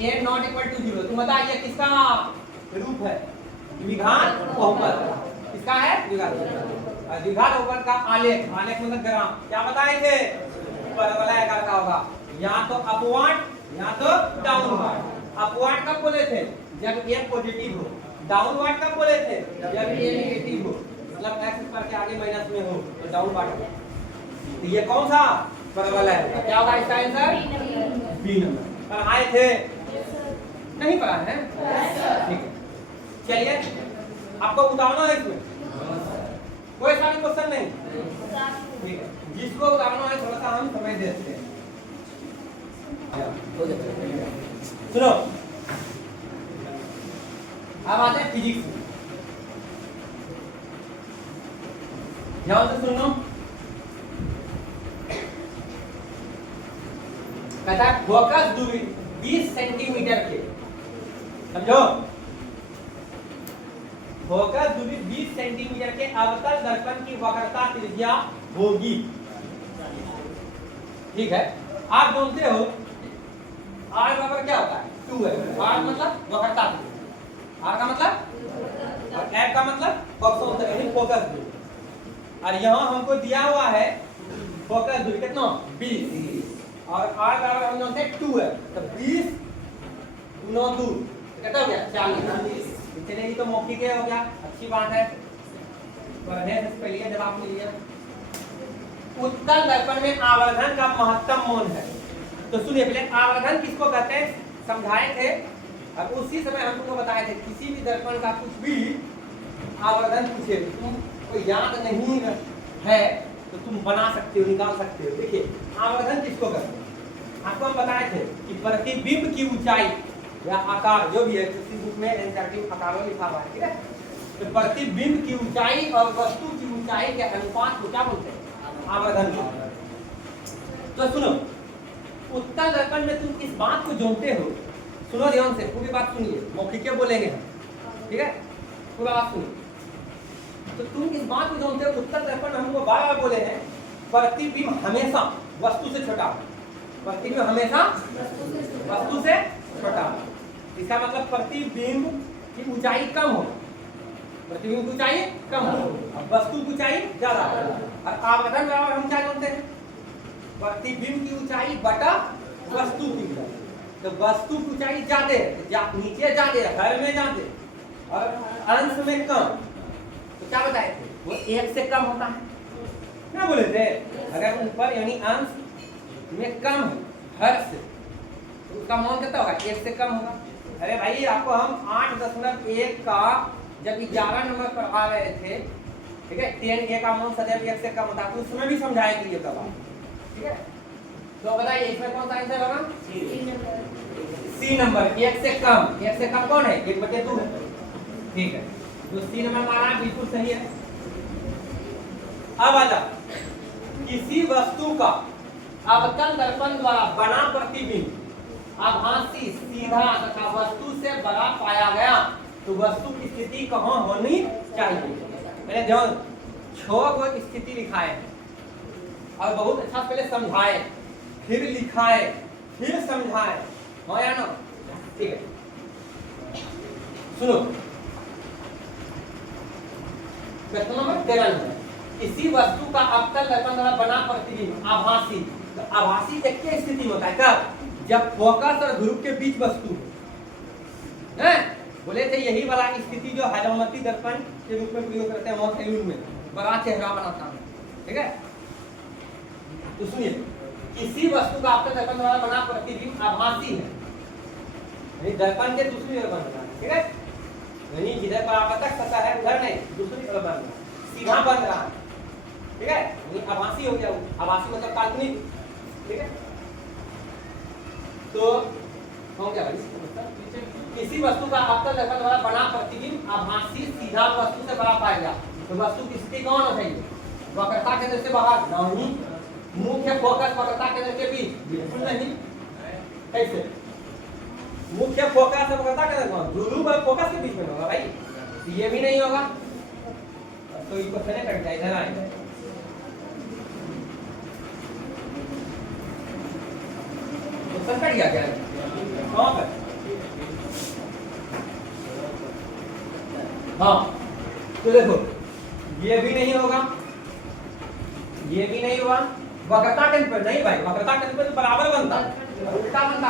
8 ≠ = 0, तुम बताइए किसका रूप है द्विघात बहुपद, इसका है द्विघात बहुपद। द्विघात बहुपद का आलेख, आलेख मतलब ग्राफ क्या बताए थे ऊपर वाला आकार का होगा, या तो अपवर्ड या तो डाउनवर्ड। अपवर्ड कब बोले थे जब a पॉजिटिव हो, डाउनवर्ड कब बोले थे जब a नेगेटिव हो, मतलब x पर के आगे माइनस में हो तो डाउनवर्ड हो। तो ये कौन सा परवलय होगा। क्या होगा इसका आंसर? B number. पढ़ाए थे? नहीं पढ़ा है? ठीक है, चलिए आपको उतारना है इसमें, कोई सा भी क्वेश्चन नहीं, ठीक है, जिसको उतारना है थोड़ा सा हम समय देते हैं। सुनो, अब आते हैं फिजिक्स में। ध्यान से सुनो, कहता है फोकस दूरी 20 सेंटीमीटर के, समझो, फोकस दूरी 20 सेंटीमीटर के अवतल दर्पण की वक्रता त्रिज्या होगी। ठीक है, आप जानते हो आर बराबर क्या होता है? 2 है। आर मतलब वक्रता, आर का मतलब और एफ का मतलब फोकस दूरी। और यहाँ हमको दिया हुआ है फोकस दूरी कितना? 20 और आर बराबर हम जानते हैं 2 है, तो 20 9 दूर कितना हो गया? 40। चलिए तो मौखिक हो गया, अच्छी बात है। पढ़ने से पहले जब आपने लिया उत्तल दर्पण में आवर्धन का महत्तम मान है, तो सुनिए पहले आवर्धन किसको कहते हैं समझाए थे, और उसी समय हम तुमको बताए थे किसी भी दर्पण का कुछ भी आवर्धन पूछे तुमको याद नहीं है तो तुम बना सकते हो, निकाल सकते हो। देखिए आवर्धन किसको कहते हैं, आपको हम बताए थे कि प्रतिबिंब की ऊंचाई या आकार जो भी है, किसी बुक में एनसीईआरटी आकारों लिखा हुआ है, ठीक है, तो प्रतिबिंब की ऊंचाई और वस्तु की ऊंचाई के अनुपात को क्या बोलते हैं? आवर्धन। तो सुनो, उत्तल दर्पण में तुम इस बात को जानते हो, सुनो ध्यान से, पूरी बात सुनिए, मौखिक बोलेंगे हम, ठीक है, पूरा बात सुनिए। तो तुम इस बात को जानते हो, उत्तल दर्पण हमको बार बार बोले हैं प्रतिबिंब हमेशा वस्तु से छोटा, प्रतिबिंब हमेशा वस्तु से छोटा। इसका मतलब प्रतिबिंब की ऊंचाई कम हो, प्रतिबिंब की ऊंचाई कम हो, वस्तु की ऊंचाई ज्यादा। और आवर्धन बराबर हम क्या जानते हैं? प्रतिबिंब की ऊंचाई बटा वस्तु की ऊंचाई। तो वस्तु की ऊंचाई ज्यादा है, नीचे ज्यादा है, घर में ज्यादा और अंश में कम, तो क्या बताए थे? वो 1 से कम होता है ना, बोले थे अगर ऊपर यानी अंश में कम हर से तो उसका मान कितना होगा? 1 से कम होगा। अरे भाई आपको हम 8.1 का जब 11 नंबर पर आ रहे थे, ठीक है, 10 ए का मान सदैव 1 से कम होता है, तो उसमें भी समझाया कि ये दबा, ठीक है। तो बताइए इसमें कौन सा आंसर होगा? सी नंबर, 1 से कम। 1 से कम कौन है? 1/2 है, ठीक है, तो सी नंबर हमारा बिल्कुल सही है। अब आजा, किसी वस्तु का अवतल दर्पण द्वारा बना प्रतिबिंब आभासी सीधा तथा वस्तु से बड़ा पाया गया तो वस्तु की स्थिति कहाँ होनी चाहिए? मैंने ध्यान 6 को स्थिति लिखाए और बहुत अच्छा पहले समझाए, फिर लिखाए, फिर समझाए, हाँ या ना? ठीक है, सुनो प्रश्न नंबर 13 में, किसी वस्तु का अवतल दर्पण द्वारा बना प्रतिबिंब आभासी, तो आभासी देखिए स्थिति होता है कब? जब फोकस और ध्रुव के बीच वस्तु है। बोले थे यही वाला स्थिति जो हैलोमती दर्पण के रूप में प्रयोग करते हैं मॉस सैलून में, बड़ा चेहरा बनाता है, ठीक है। तो सुनिए, किसी वस्तु का अवतल दर्पण द्वारा बना प्रतिबिंब आभासी है, यानी दर्पण के दूसरी ओर बन रहा है, ठीक है, यानी जिधर परावर्तक सतह है उधर नहीं, दूसरी तरफ बन रहा है, सीधा बन रहा है, ठीक है, यानी आभासी हो गया। आभासी मतलब काल्पनिक, ठीक है। तो हो गया भाई, किसी वस्तु का अवतल दर्पण द्वारा बना प्रतिबिंब आभासी सीधा वस्तु से बड़ा पाया गया तो वस्तु की स्थिति कौन हो जाएगी? वक्रता केंद्र से बाहर नहीं, मुख्य फोकस वक्रता केंद्र के बीच बिल्कुल नहीं। कैसे? मुख्य फोकस और वक्रता केंद्र कौन? ध्रुव और फोकस के बीच में होगा भाई, ये भी नहीं होगा, तो ये क्वेश्चन कट जाए, इधर आए तो कट गया क्या? कहाँ पर? हाँ, तो देखो ये भी नहीं होगा, ये भी नहीं होगा, वक्रता केंद्र पर नहीं भाई, वक्रता केंद्र पर तो बराबर बनता, उल्टा बनता।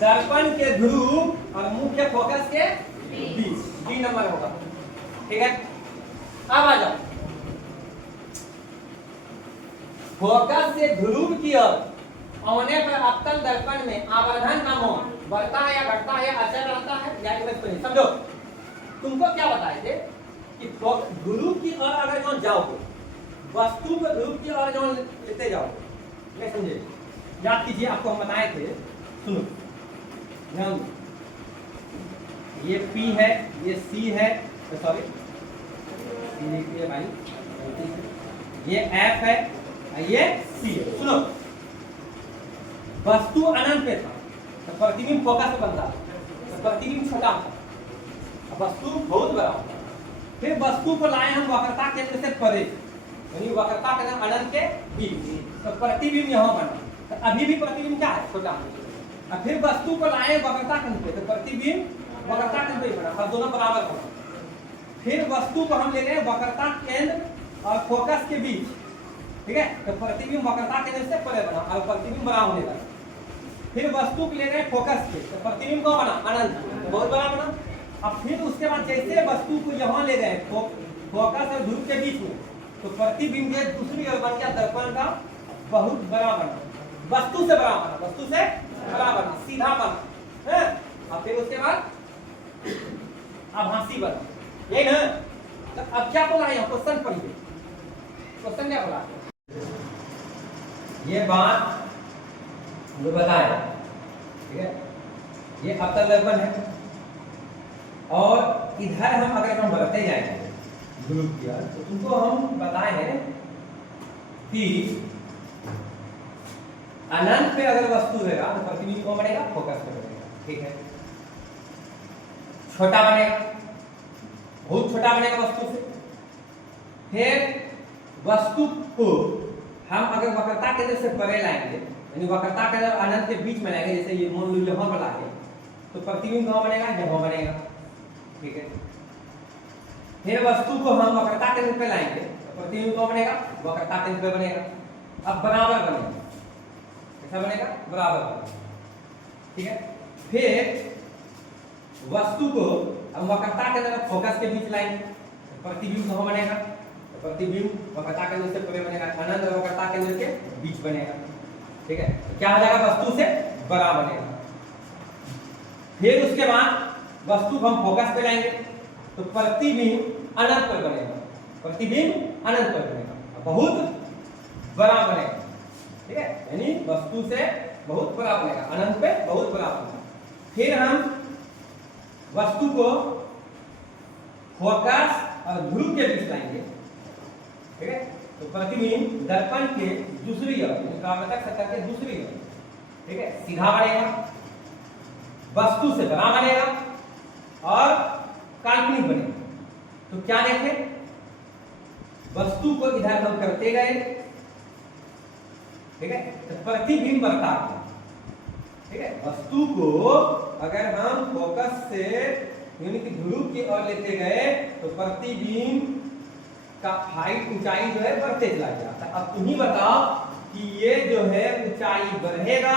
दर्पण के ध्रुव और मुख्य फोकस के बीच डी नंबर होगा, ठीक है। अब आ जाओ, फोकस से ध्रुव की ओर होने पर अवतल दर्पण में आवर्धन का मोड़ बढ़ता है या घटता है या अचल रहता है या नहीं। समझो, तुमको क्या बताए थे कि ध्रुव की ओर अगर जो जाओगे, वस्तु को ध्रुव की ओर जो लेते जाओगे, नहीं समझे? याद कीजिए, आपको हम बताए थे, सुनो ध्यान दो, ये P है, ये C है, सॉरी ये भाई, ये F है, ये C है। सुनो, वस्तु अनंत पे था तो प्रतिबिंब फोकस पे बनता, तो प्रतिबिंब छोटा था, वस्तु बहुत बड़ा होता। फिर वस्तु को लाए हम वक्रता केंद्र से परे, यानी वक्रता केंद्र अनंत के बीच, तो प्रतिबिंब यहाँ बना। तो अभी भी प्रतिबिंब क्या है? छोटा। अब फिर वस्तु को लाए वक्रता केंद्र पे, तो प्रतिबिंब वक्रता केंद्र पे बना, अब दोनों बराबर होगा। फिर वस्तु को हम ले गए वक्रता केंद्र और फोकस के बीच, ठीक है, तो प्रतिबिंब वक्रता केंद्र से परे बना और प्रतिबिंब बड़ा होने लगा। फिर वस्तु को ले गए फोकस के, तो प्रतिबिंब कौन बना? अनंत, तो बहुत बड़ा बना। अब फिर उसके बाद जैसे वस्तु को यहाँ ले गए फोकस और ध्रुव के बीच में, तो प्रतिबिंब दूसरी ओर बन गया दर्पण का बहुत बड़ा बना, वस्तु से बड़ा बना, वस्तु से बड़ा बना, सीधा बना है। और फिर उसके बाद आभासी बना, यही ना? तो अब क्या बोला यहाँ? क्वेश्चन पढ़िए, क्वेश्चन क्या बोला? ये बात जो बताया, ठीक है, ये अवतल दर्पण है और इधर हम अगर हम बढ़ते जाएंगे ध्रुव की ओर, तो तुमको हम बताए हैं कि अनंत पे अगर वस्तु रहेगा तो प्रतिबिंब कौन बनेगा? फोकस पे बनेगा, ठीक है। छोटा बनेगा, बहुत छोटा बनेगा वस्तु से। फिर वस्तु को हम अगर वक्रता केंद्र से परे लाएंगे, यानी वक्रता केंद्र अनंत के बीच में लाएंगे, जैसे ये मान लो यहाँ पर लाएंगे, तो प्रतिबिंब कहाँ बनेगा? यहाँ बनेगा, ठीक है। फिर वस्तु को हम वक्रता केंद्र पे लाएंगे, तो प्रतिबिंब कहाँ बनेगा? वक्रता केंद्र पे बनेगा। अब बराबर बनेगा, कैसा बनेगा? बराबर बनेगा, ठीक है। फिर वस्तु को हम वक्रता केंद्र और फोकस के बीच लाएंगे, तो प्रतिबिंब कहाँ बनेगा? तो प्रतिबिंब वक्रता केंद्र से परे बनेगा, अनंत और वक्रता केंद्र के बीच बनेगा, ठीक है। तो क्या हो जाएगा? वस्तु से बड़ा बनेगा। फिर उसके बाद वस्तु को हम फोकस पे लाएंगे, तो प्रतिबिंब अनंत पर बनेगा, प्रतिबिंब अनंत पर बनेगा, बहुत बड़ा बनेगा, ठीक है, यानी वस्तु से बहुत बड़ा बनेगा, अनंत पे बहुत बड़ा बनेगा। फिर हम वस्तु को फोकस और ध्रुव के बीच लाएंगे, ठीक है, तो प्रतिबिंब दर्पण के दूसरी ओर, काव्यतक सतह के दूसरी ओर, ठीक है, सीधा बनेगा, वस्तु से बड़ा बनेगा और काल्पनिक बनेगा। तो क्या देखें? वस्तु को इधर हम करते गए, ठीक है, तो प्रतिबिंब बढ़ता है, ठीक है। वस्तु को अगर हम फोकस से यानी कि ध्रुव की ओर लेते गए, तो प्रतिबिंब का हाइट, ऊंचाई जो है बढ़ते चला जाता है। अब तुम ही बताओ कि ये जो है ऊंचाई बढ़ेगा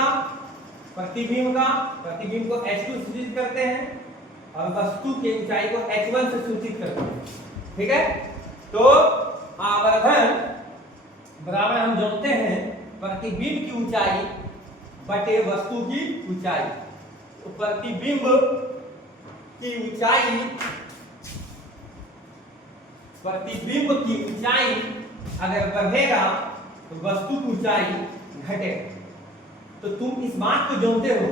प्रतिबिंब का, प्रतिबिंब को h2 सूचित करते हैं और वस्तु की ऊंचाई को h1 से सूचित करते हैं, ठीक है। तो आवर्धन बराबर हम जानते हैं प्रतिबिंब की ऊंचाई बटे वस्तु की ऊंचाई। तो प्रतिबिंब की ऊंचाई, प्रतिबिंब की ऊंचाई अगर बढ़ेगा तो वस्तु की ऊंचाई घटेगा। तो तुम इस बात को जानते हो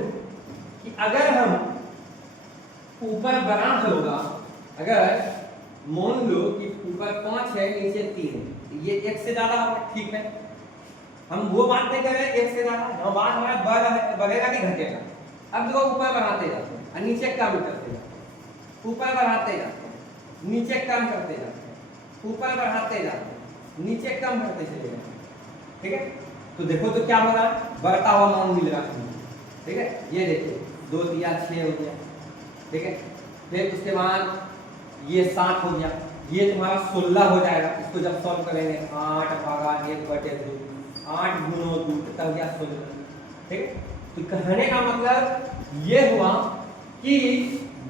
कि अगर हम ऊपर बड़ा होगा, अगर मान लो कि ऊपर 5 है नीचे 3 है, ये 1 से ज्यादा होगा, ठीक है। हम वो बात नहीं कर रहे 1 से ज्यादा, हम बात हमारा बढ़ेगा कि घटेगा। अब देखो ऊपर बढ़ाते जाते हैं और नीचे कम करते जाते हैं, ऊपर बढ़ाते जाते हैं नीचे कम करते जाते हैं, ऊपर बढ़ाते जाते हैं नीचे कम करते चले जाते हैं, ठीक है। तो देखो तो क्या हो रहा है? बढ़ता हुआ मान मिल रहा है, ठीक है। ये देखिए 2 दिया 6 हो गया, ठीक है। फिर उसके बाद ये 7 हो गया, ये तुम्हारा 16 हो जाएगा। इसको जब सॉल्व करेंगे 8 भागा 1/2, 8 गुणो 2 कितना हो गया? 16, ठीक है। तो कहने का मतलब ये हुआ कि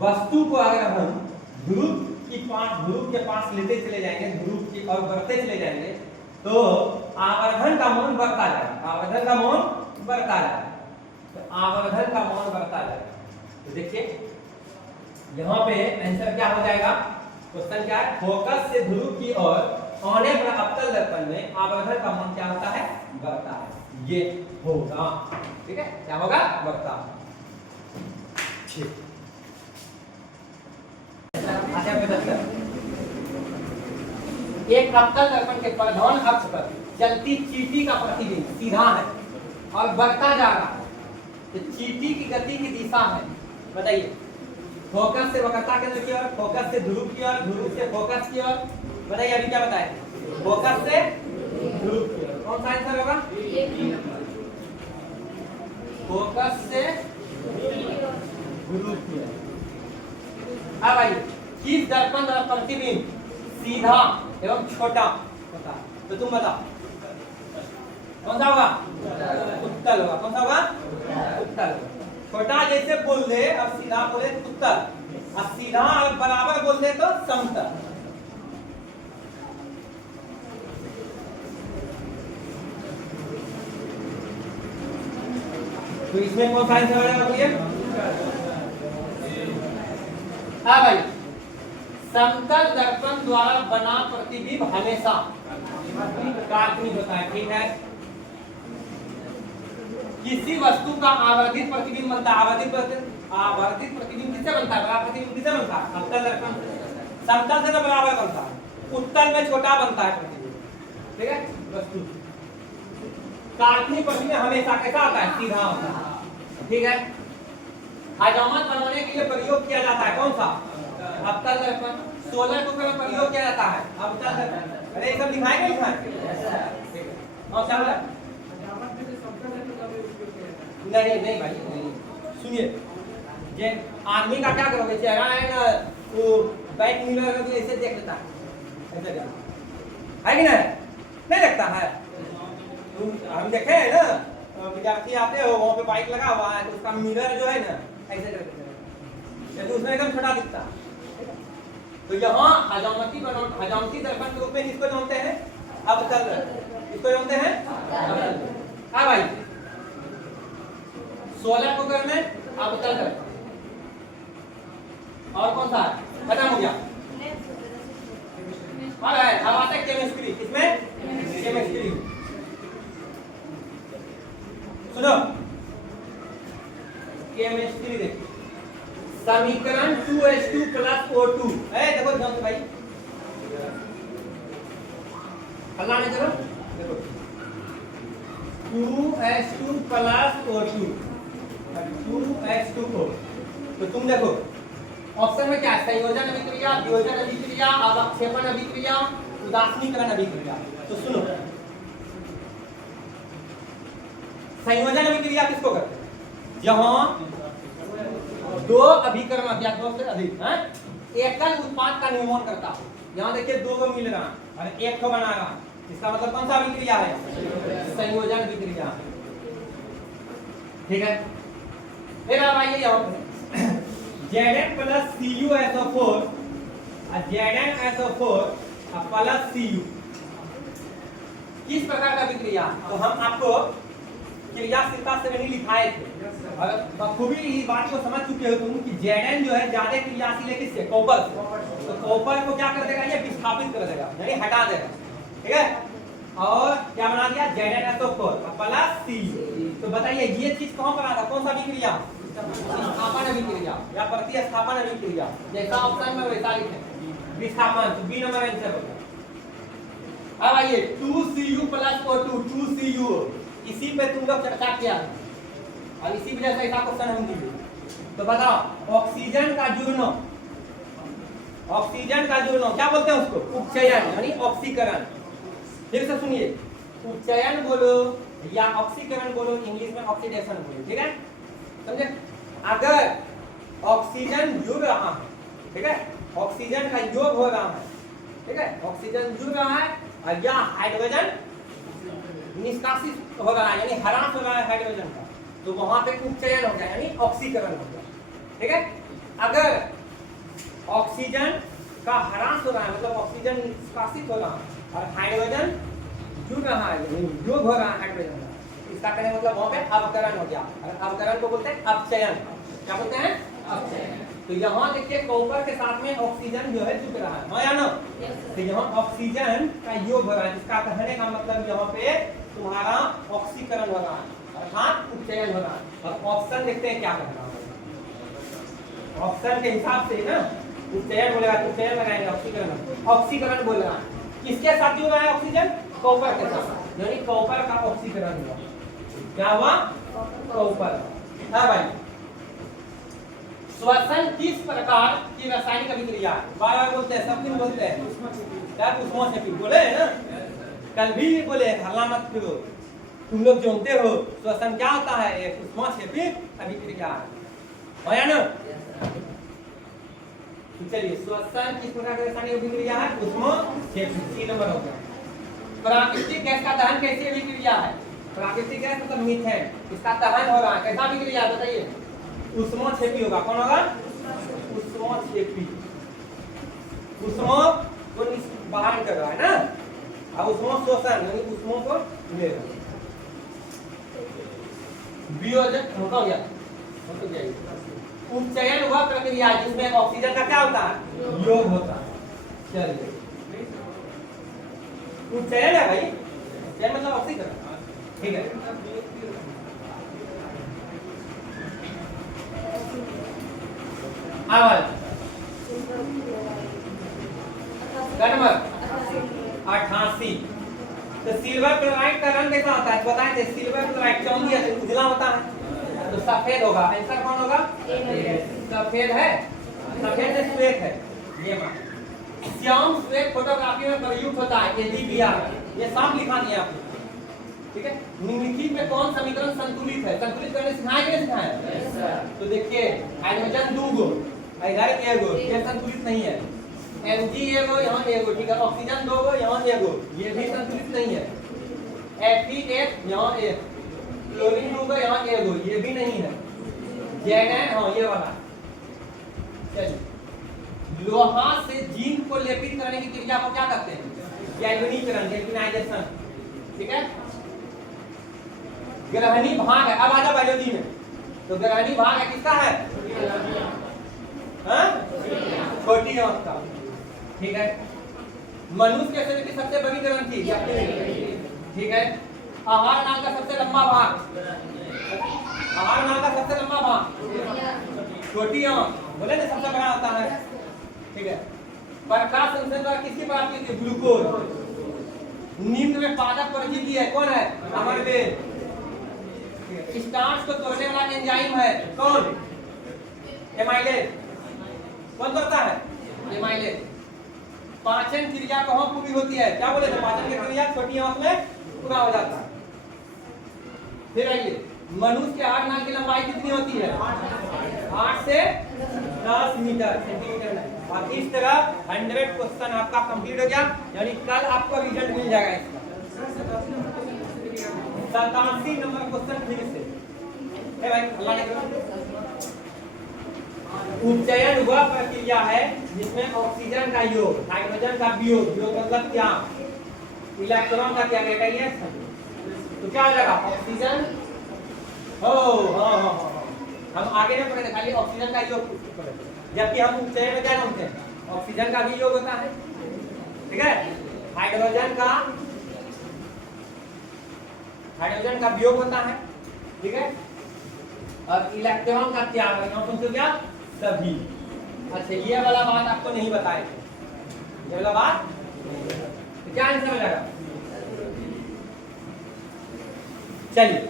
वस्तु को अगर हम ध्रुव के पास लेते चले जाएंगे, ध्रुव की और बढ़ते चले जाएंगे, तो आवर्धन का मौन बढ़ता जाएगा, आवर्धन का मौन बढ़ता जाएगा, तो आवर्धन का मौन बढ़ता जाएगा। तो देखिए यहाँ पे आंसर क्या हो जाएगा, क्वेश्चन क्या है, फोकस से ध्रुव की ओर आने पर अवतल दर्पण में आवर्धन का मौन क्या होता है, बढ़ता है, ये होगा। ठीक है, क्या होगा, बढ़ता है। ठीक, एक अवतल दर्पण के प्रधान अक्ष पर चलती चींटी का प्रतिबिंब सीधा है और बढ़ता जा रहा है, तो चींटी की गति की दिशा है, बताइए, फोकस से वक्रता केंद्र की ओर, फोकस से ध्रुव की ओर, ध्रुव से फोकस की ओर, बताइए अभी क्या बताए, फोकस से ध्रुव की ओर, कौन सा आंसर होगा, फोकस से ध्रुव की ओर। अब आइए, किस दर्पण द्वारा प्रतिबिंब सीधा एवं छोटा होता है, तो तुम बताओ कौन सा होगा, उत्तल होगा, कौन सा होगा, उत्तल। छोटा जैसे बोल दे और सीधा बोले उत्तल, और सीधा और बराबर बोल दे तो समतल। तो इसमें कौन सा आंसर हो जाएगा, बोलिए। हाँ भाई, समतल दर्पण द्वारा बना प्रतिबिंब हमेशा काल्पनिक होता है, ठीक है। किसी वस्तु का आवर्धित प्रतिबिंब बनता है, आवर्धित प्रतिबिंब किससे बनता है, बड़ा प्रतिबिंब किससे बनता है, अवतल दर्पण से। समतल से तो बराबर बनता है, उत्तल में छोटा बनता है प्रतिबिंब, ठीक है। वस्तु काल्पनिक प्रतिबिंब हमेशा कैसा होता है, सीधा होता है, ठीक है। हजामत बनाने के लिए प्रयोग किया जाता है कौन सा, अवतल दर्पण। सोलर कुकर में प्रयोग किया जाता है अवतल दर्पण। अरे ये सब लिखाएगा, लिखाएंगे और क्या बोला, नहीं नहीं भाई नहीं, सुनिए, जे आदमी का क्या करोगे, चेहरा है ना, वो बैक मिरर में तो ऐसे देख लेता है, ऐसे क्या है कि नहीं लगता है। हम देखे हैं ना, विद्यार्थी आते हो वहाँ पे बाइक लगा हुआ है, तो उसका मिरर जो है ना ऐसे करके, तो उसमें एकदम छोटा दिखता है। तो यहाँ हजामती दर्पण के रूप में किसको जानते हैं, अवतल दर्पण, किसको जानते हैं, हाँ भाई। सोलर कुकर में अवतल दर्पण, और कौन सा है, खत्म हो गया। और है अब आते हैं केमिस्ट्री, किसमें, केमिस्ट्री। सुनो, केमिस्ट्री देखिए, समीकरण 2H2 + O2, देखो ध्यान से भाई, अल्लाह ने करो, देखो 2H2 + O2, 2H2O। तो तुम देखो ऑप्शन में क्या है, संयोजन अभिक्रिया, वियोजन अभिक्रिया, अवक्षेपण अभिक्रिया, उदासीनीकरण अभिक्रिया। तो सुनो, संयोजन अभिक्रिया किसको कहते हैं, जहां दो अभिकर्मक या दो से अधिक हैं एकल उत्पाद का निर्माण करता हो। यहाँ देखिए दो को मिल रहा और एक को बना रहा, इसका मतलब कौन सा अभिक्रिया है, संयोजन अभिक्रिया, ठीक है। फिर अब आइए यहाँ पे Zn + CuSO4 और ZnSO4 + Cu किस प्रकार का अभिक्रिया, तो हम आपको क्रियाशीलता से नहीं लिखाए थे, और बखूबी इस बात को समझ चुके हो तुम कि Zn जो है ज्यादा क्रियाशील है किससे, कॉपर से। तो कॉपर को क्या कर देगा, ये विस्थापित कर देगा, यानी हटा देगा, ठीक है। और क्या बना दिया, ZnSO4 + Cu। तो बताइए ये चीज कहाँ पर आता, कौन सा अभिक्रिया, विस्थापन अभिक्रिया या प्रतिस्थापन अभिक्रिया, जैसा ऑप्शन में वैसा लिखें, विस्थापन, तो बी नंबर आंसर होगा। अब आइए 2Cu + O2, 2Cu, इसी पे तुम लोग चर्चा किया और इसी वजह से ऐसा क्वेश्चन हम दिए। तो बताओ ऑक्सीजन का जुड़ना, ऑक्सीजन का जुड़ना क्या बोलते हैं उसको, उपचयन यानी ऑक्सीकरण। फिर से सुनिए, उपचयन बोलो या ऑक्सीकरण बोलो, इंग्लिश में ऑक्सीडेशन बोलो, ठीक है, समझे। अगर ऑक्सीजन जुड़ रहा है, ठीक है, ऑक्सीजन का योग हो रहा है, ठीक है, ऑक्सीजन जुड़ रहा है और या हाइड्रोजन निष्कासित हो रहा है, यानी ह्रास हो रहा है हाइड्रोजन का, तो वहां पे उपचयन हो गया यानी ऑक्सीकरण हो गया, ठीक है। अगर ऑक्सीजन का ह्रास हो रहा है, मतलब ऑक्सीजन निष्कासित हो रहा है और हाइड्रोजन जुड़ रहा है, योग हो रहा है हाइड्रोजन का, इसका कहने का मतलब वहाँ पे अवकरण हो गया। अवकरण को बोलते हैं अपचयन। क्या बोलते हैं? अपचयन। तो यहाँ देखिए कॉपर के साथ में ऑक्सीजन जो है जुड़ रहा है, हाँ या ना? तो यहाँ ऑक्सीजन का योग हो रहा है, जिसका कहने का मतलब यहाँ पे तुम्हारा ऑक्सीकरण हो रहा है अर्थात उपचयन हो रहा है। और ऑप्शन देखते हैं क्या कहना है। ऑप्शन के हिसाब से ना उपचयन बोलेगा तो उपचयन लगाएंगे, ऑक्सीकरण ऑक्सीकरण बोल रहा है। किसके साथ जुड़ रहा है ऑक्सीजन? कॉपर के साथ, यानी कॉपर का ऑक्सीकरण हुआ। क्या हुआ? कॉपर। हाँ भाई, श्वसन किस प्रकार की रासायनिक अभिक्रिया है? बार-बार बोलते हैं, सब दिन बोलते हैं यार, ऊष्माक्षेपी बोले है ना, कल भी बोले, हल्ला मत करो, तुम लोग जानते हो श्वसन क्या होता है? एक ऊष्माक्षेपी अभिक्रिया है, हो या ना? चलिए, श्वसन किस प्रकार की रासायनिक अभिक्रिया है? ऊष्माक्षेपी। सी नंबर हो गया। प्राकृतिक गैस का दहन कैसी अभिक्रिया है? प्राकृतिक गैस मतलब मीथेन, इसका दहन हो रहा है, कैसा अभिक्रिया है बताइए? ऊष्माक्षेपी होगा। कौन होगा? ऊष्माक्षेपी। ऊष्मा को बाहर कर रहा है ना, और ऊष्मा शोषण यानी ऊष्मा को ले रहा है। वियोजन होगा क्या? उपचयन हुआ प्रक्रिया जिसमें ऑक्सीजन का क्या होता है? योग होता है। चलिए, उपचयन है भाई, उपचयन मतलब ऑक्सीकरण, ठीक है। आवाज नंबर 88। तो सिल्वर क्लोराइड का रंग कैसा होता है बताए थे? सिल्वर क्लोराइड चौंधी उजला होता है, तो सफेद होगा। आंसर कौन होगा? सफेद है, सफेद से श्वेत है, ये बात। श्याम श्वेत फोटोग्राफी में प्रयुक्त होता है, ADPR, ये साफ लिखा दिया आपने, ठीक है। निम्नलिखित में कौन समीकरण संतुलित है? संतुलित करने सिखाया कि नहीं सिखाया? तो देखिए, हाइड्रोजन 2 गो, इधर एगो, ये संतुलित नहीं है। Mg एगो, यहाँ एगो, ठीक है। ऑक्सीजन 2 गो, यहाँ एगो, ये भी संतुलित नहीं है। Fe एक, यहाँ एक, क्लोरीन 2 गो, यहाँ एगो, ये भी नहीं है। Zn, हाँ ये वाला। चलिए, लोहा से जिंक को लेपित करने की क्रिया को क्या कहते हैं? गैल्वेनीकरण, गैल्वेनाइजेशन, ठीक है। ग्रहणी भाग है, अब आजा बायोलॉजी में। तो ग्रहणी भाग है किसका है? हाँ? छोटी आंत का, ठीक है। मनुष्य के शरीर की सबसे बड़ी ग्रंथि, ठीक है। आहार नाल का सबसे लंबा भाग, आहार नाल का सबसे लंबा भाग छोटी आंत, बोले ना सबसे बड़ा होता है, ठीक है। प्रकाश संश्लेषण द्वारा किसकी बात की थी? ग्लूकोज। निम्न में पादप परजीवी है, कौन है? अमरवेल। स्टार्च को तोड़ने वाला एंजाइम है, कौन? एमाइलेज। कौन तोड़ता है? एमाइलेज। पाचन क्रिया कहाँ पूरी होती है? क्या बोले थे? पाचन की क्रिया छोटी आंत में पूरा हो जाता है। फिर आइए, मनुष्य के आहार नाल की लंबाई कितनी होती है? 8 से 10 मीटर सेंटीमीटर में। और इस तरह 100 क्वेश्चन आपका कंप्लीट हो गया, यानी कल आपको रिजल्ट मिल जाएगा इसका। 87 नंबर क्वेश्चन फिर से है भाई, अल्लाह ने उपचयन वह प्रक्रिया है जिसमें ऑक्सीजन का योग, हाइड्रोजन का वियोग, योग मतलब क्या? इलेक्ट्रॉन का क्या कहता है? तो क्या हो जाएगा? ऑक्सीजन हो, हाँ हाँ हाँ, हम आगे नहीं पढ़ेंगे, खाली ऑक्सीजन का योग पढ़ेंगे। जबकि हम उपचयन में क्या जानते हैं? ऑक्सीजन का भी योग होता है, ठीक है। हाइड्रोजन का वियोग होता है, ठीक है। और इलेक्ट्रॉन का त्याग, क्या? सभी। अच्छा, ये वाला बात आपको नहीं बताए थे, ये वाला बात, तो क्या आंसर हो जाएगा? चलिए,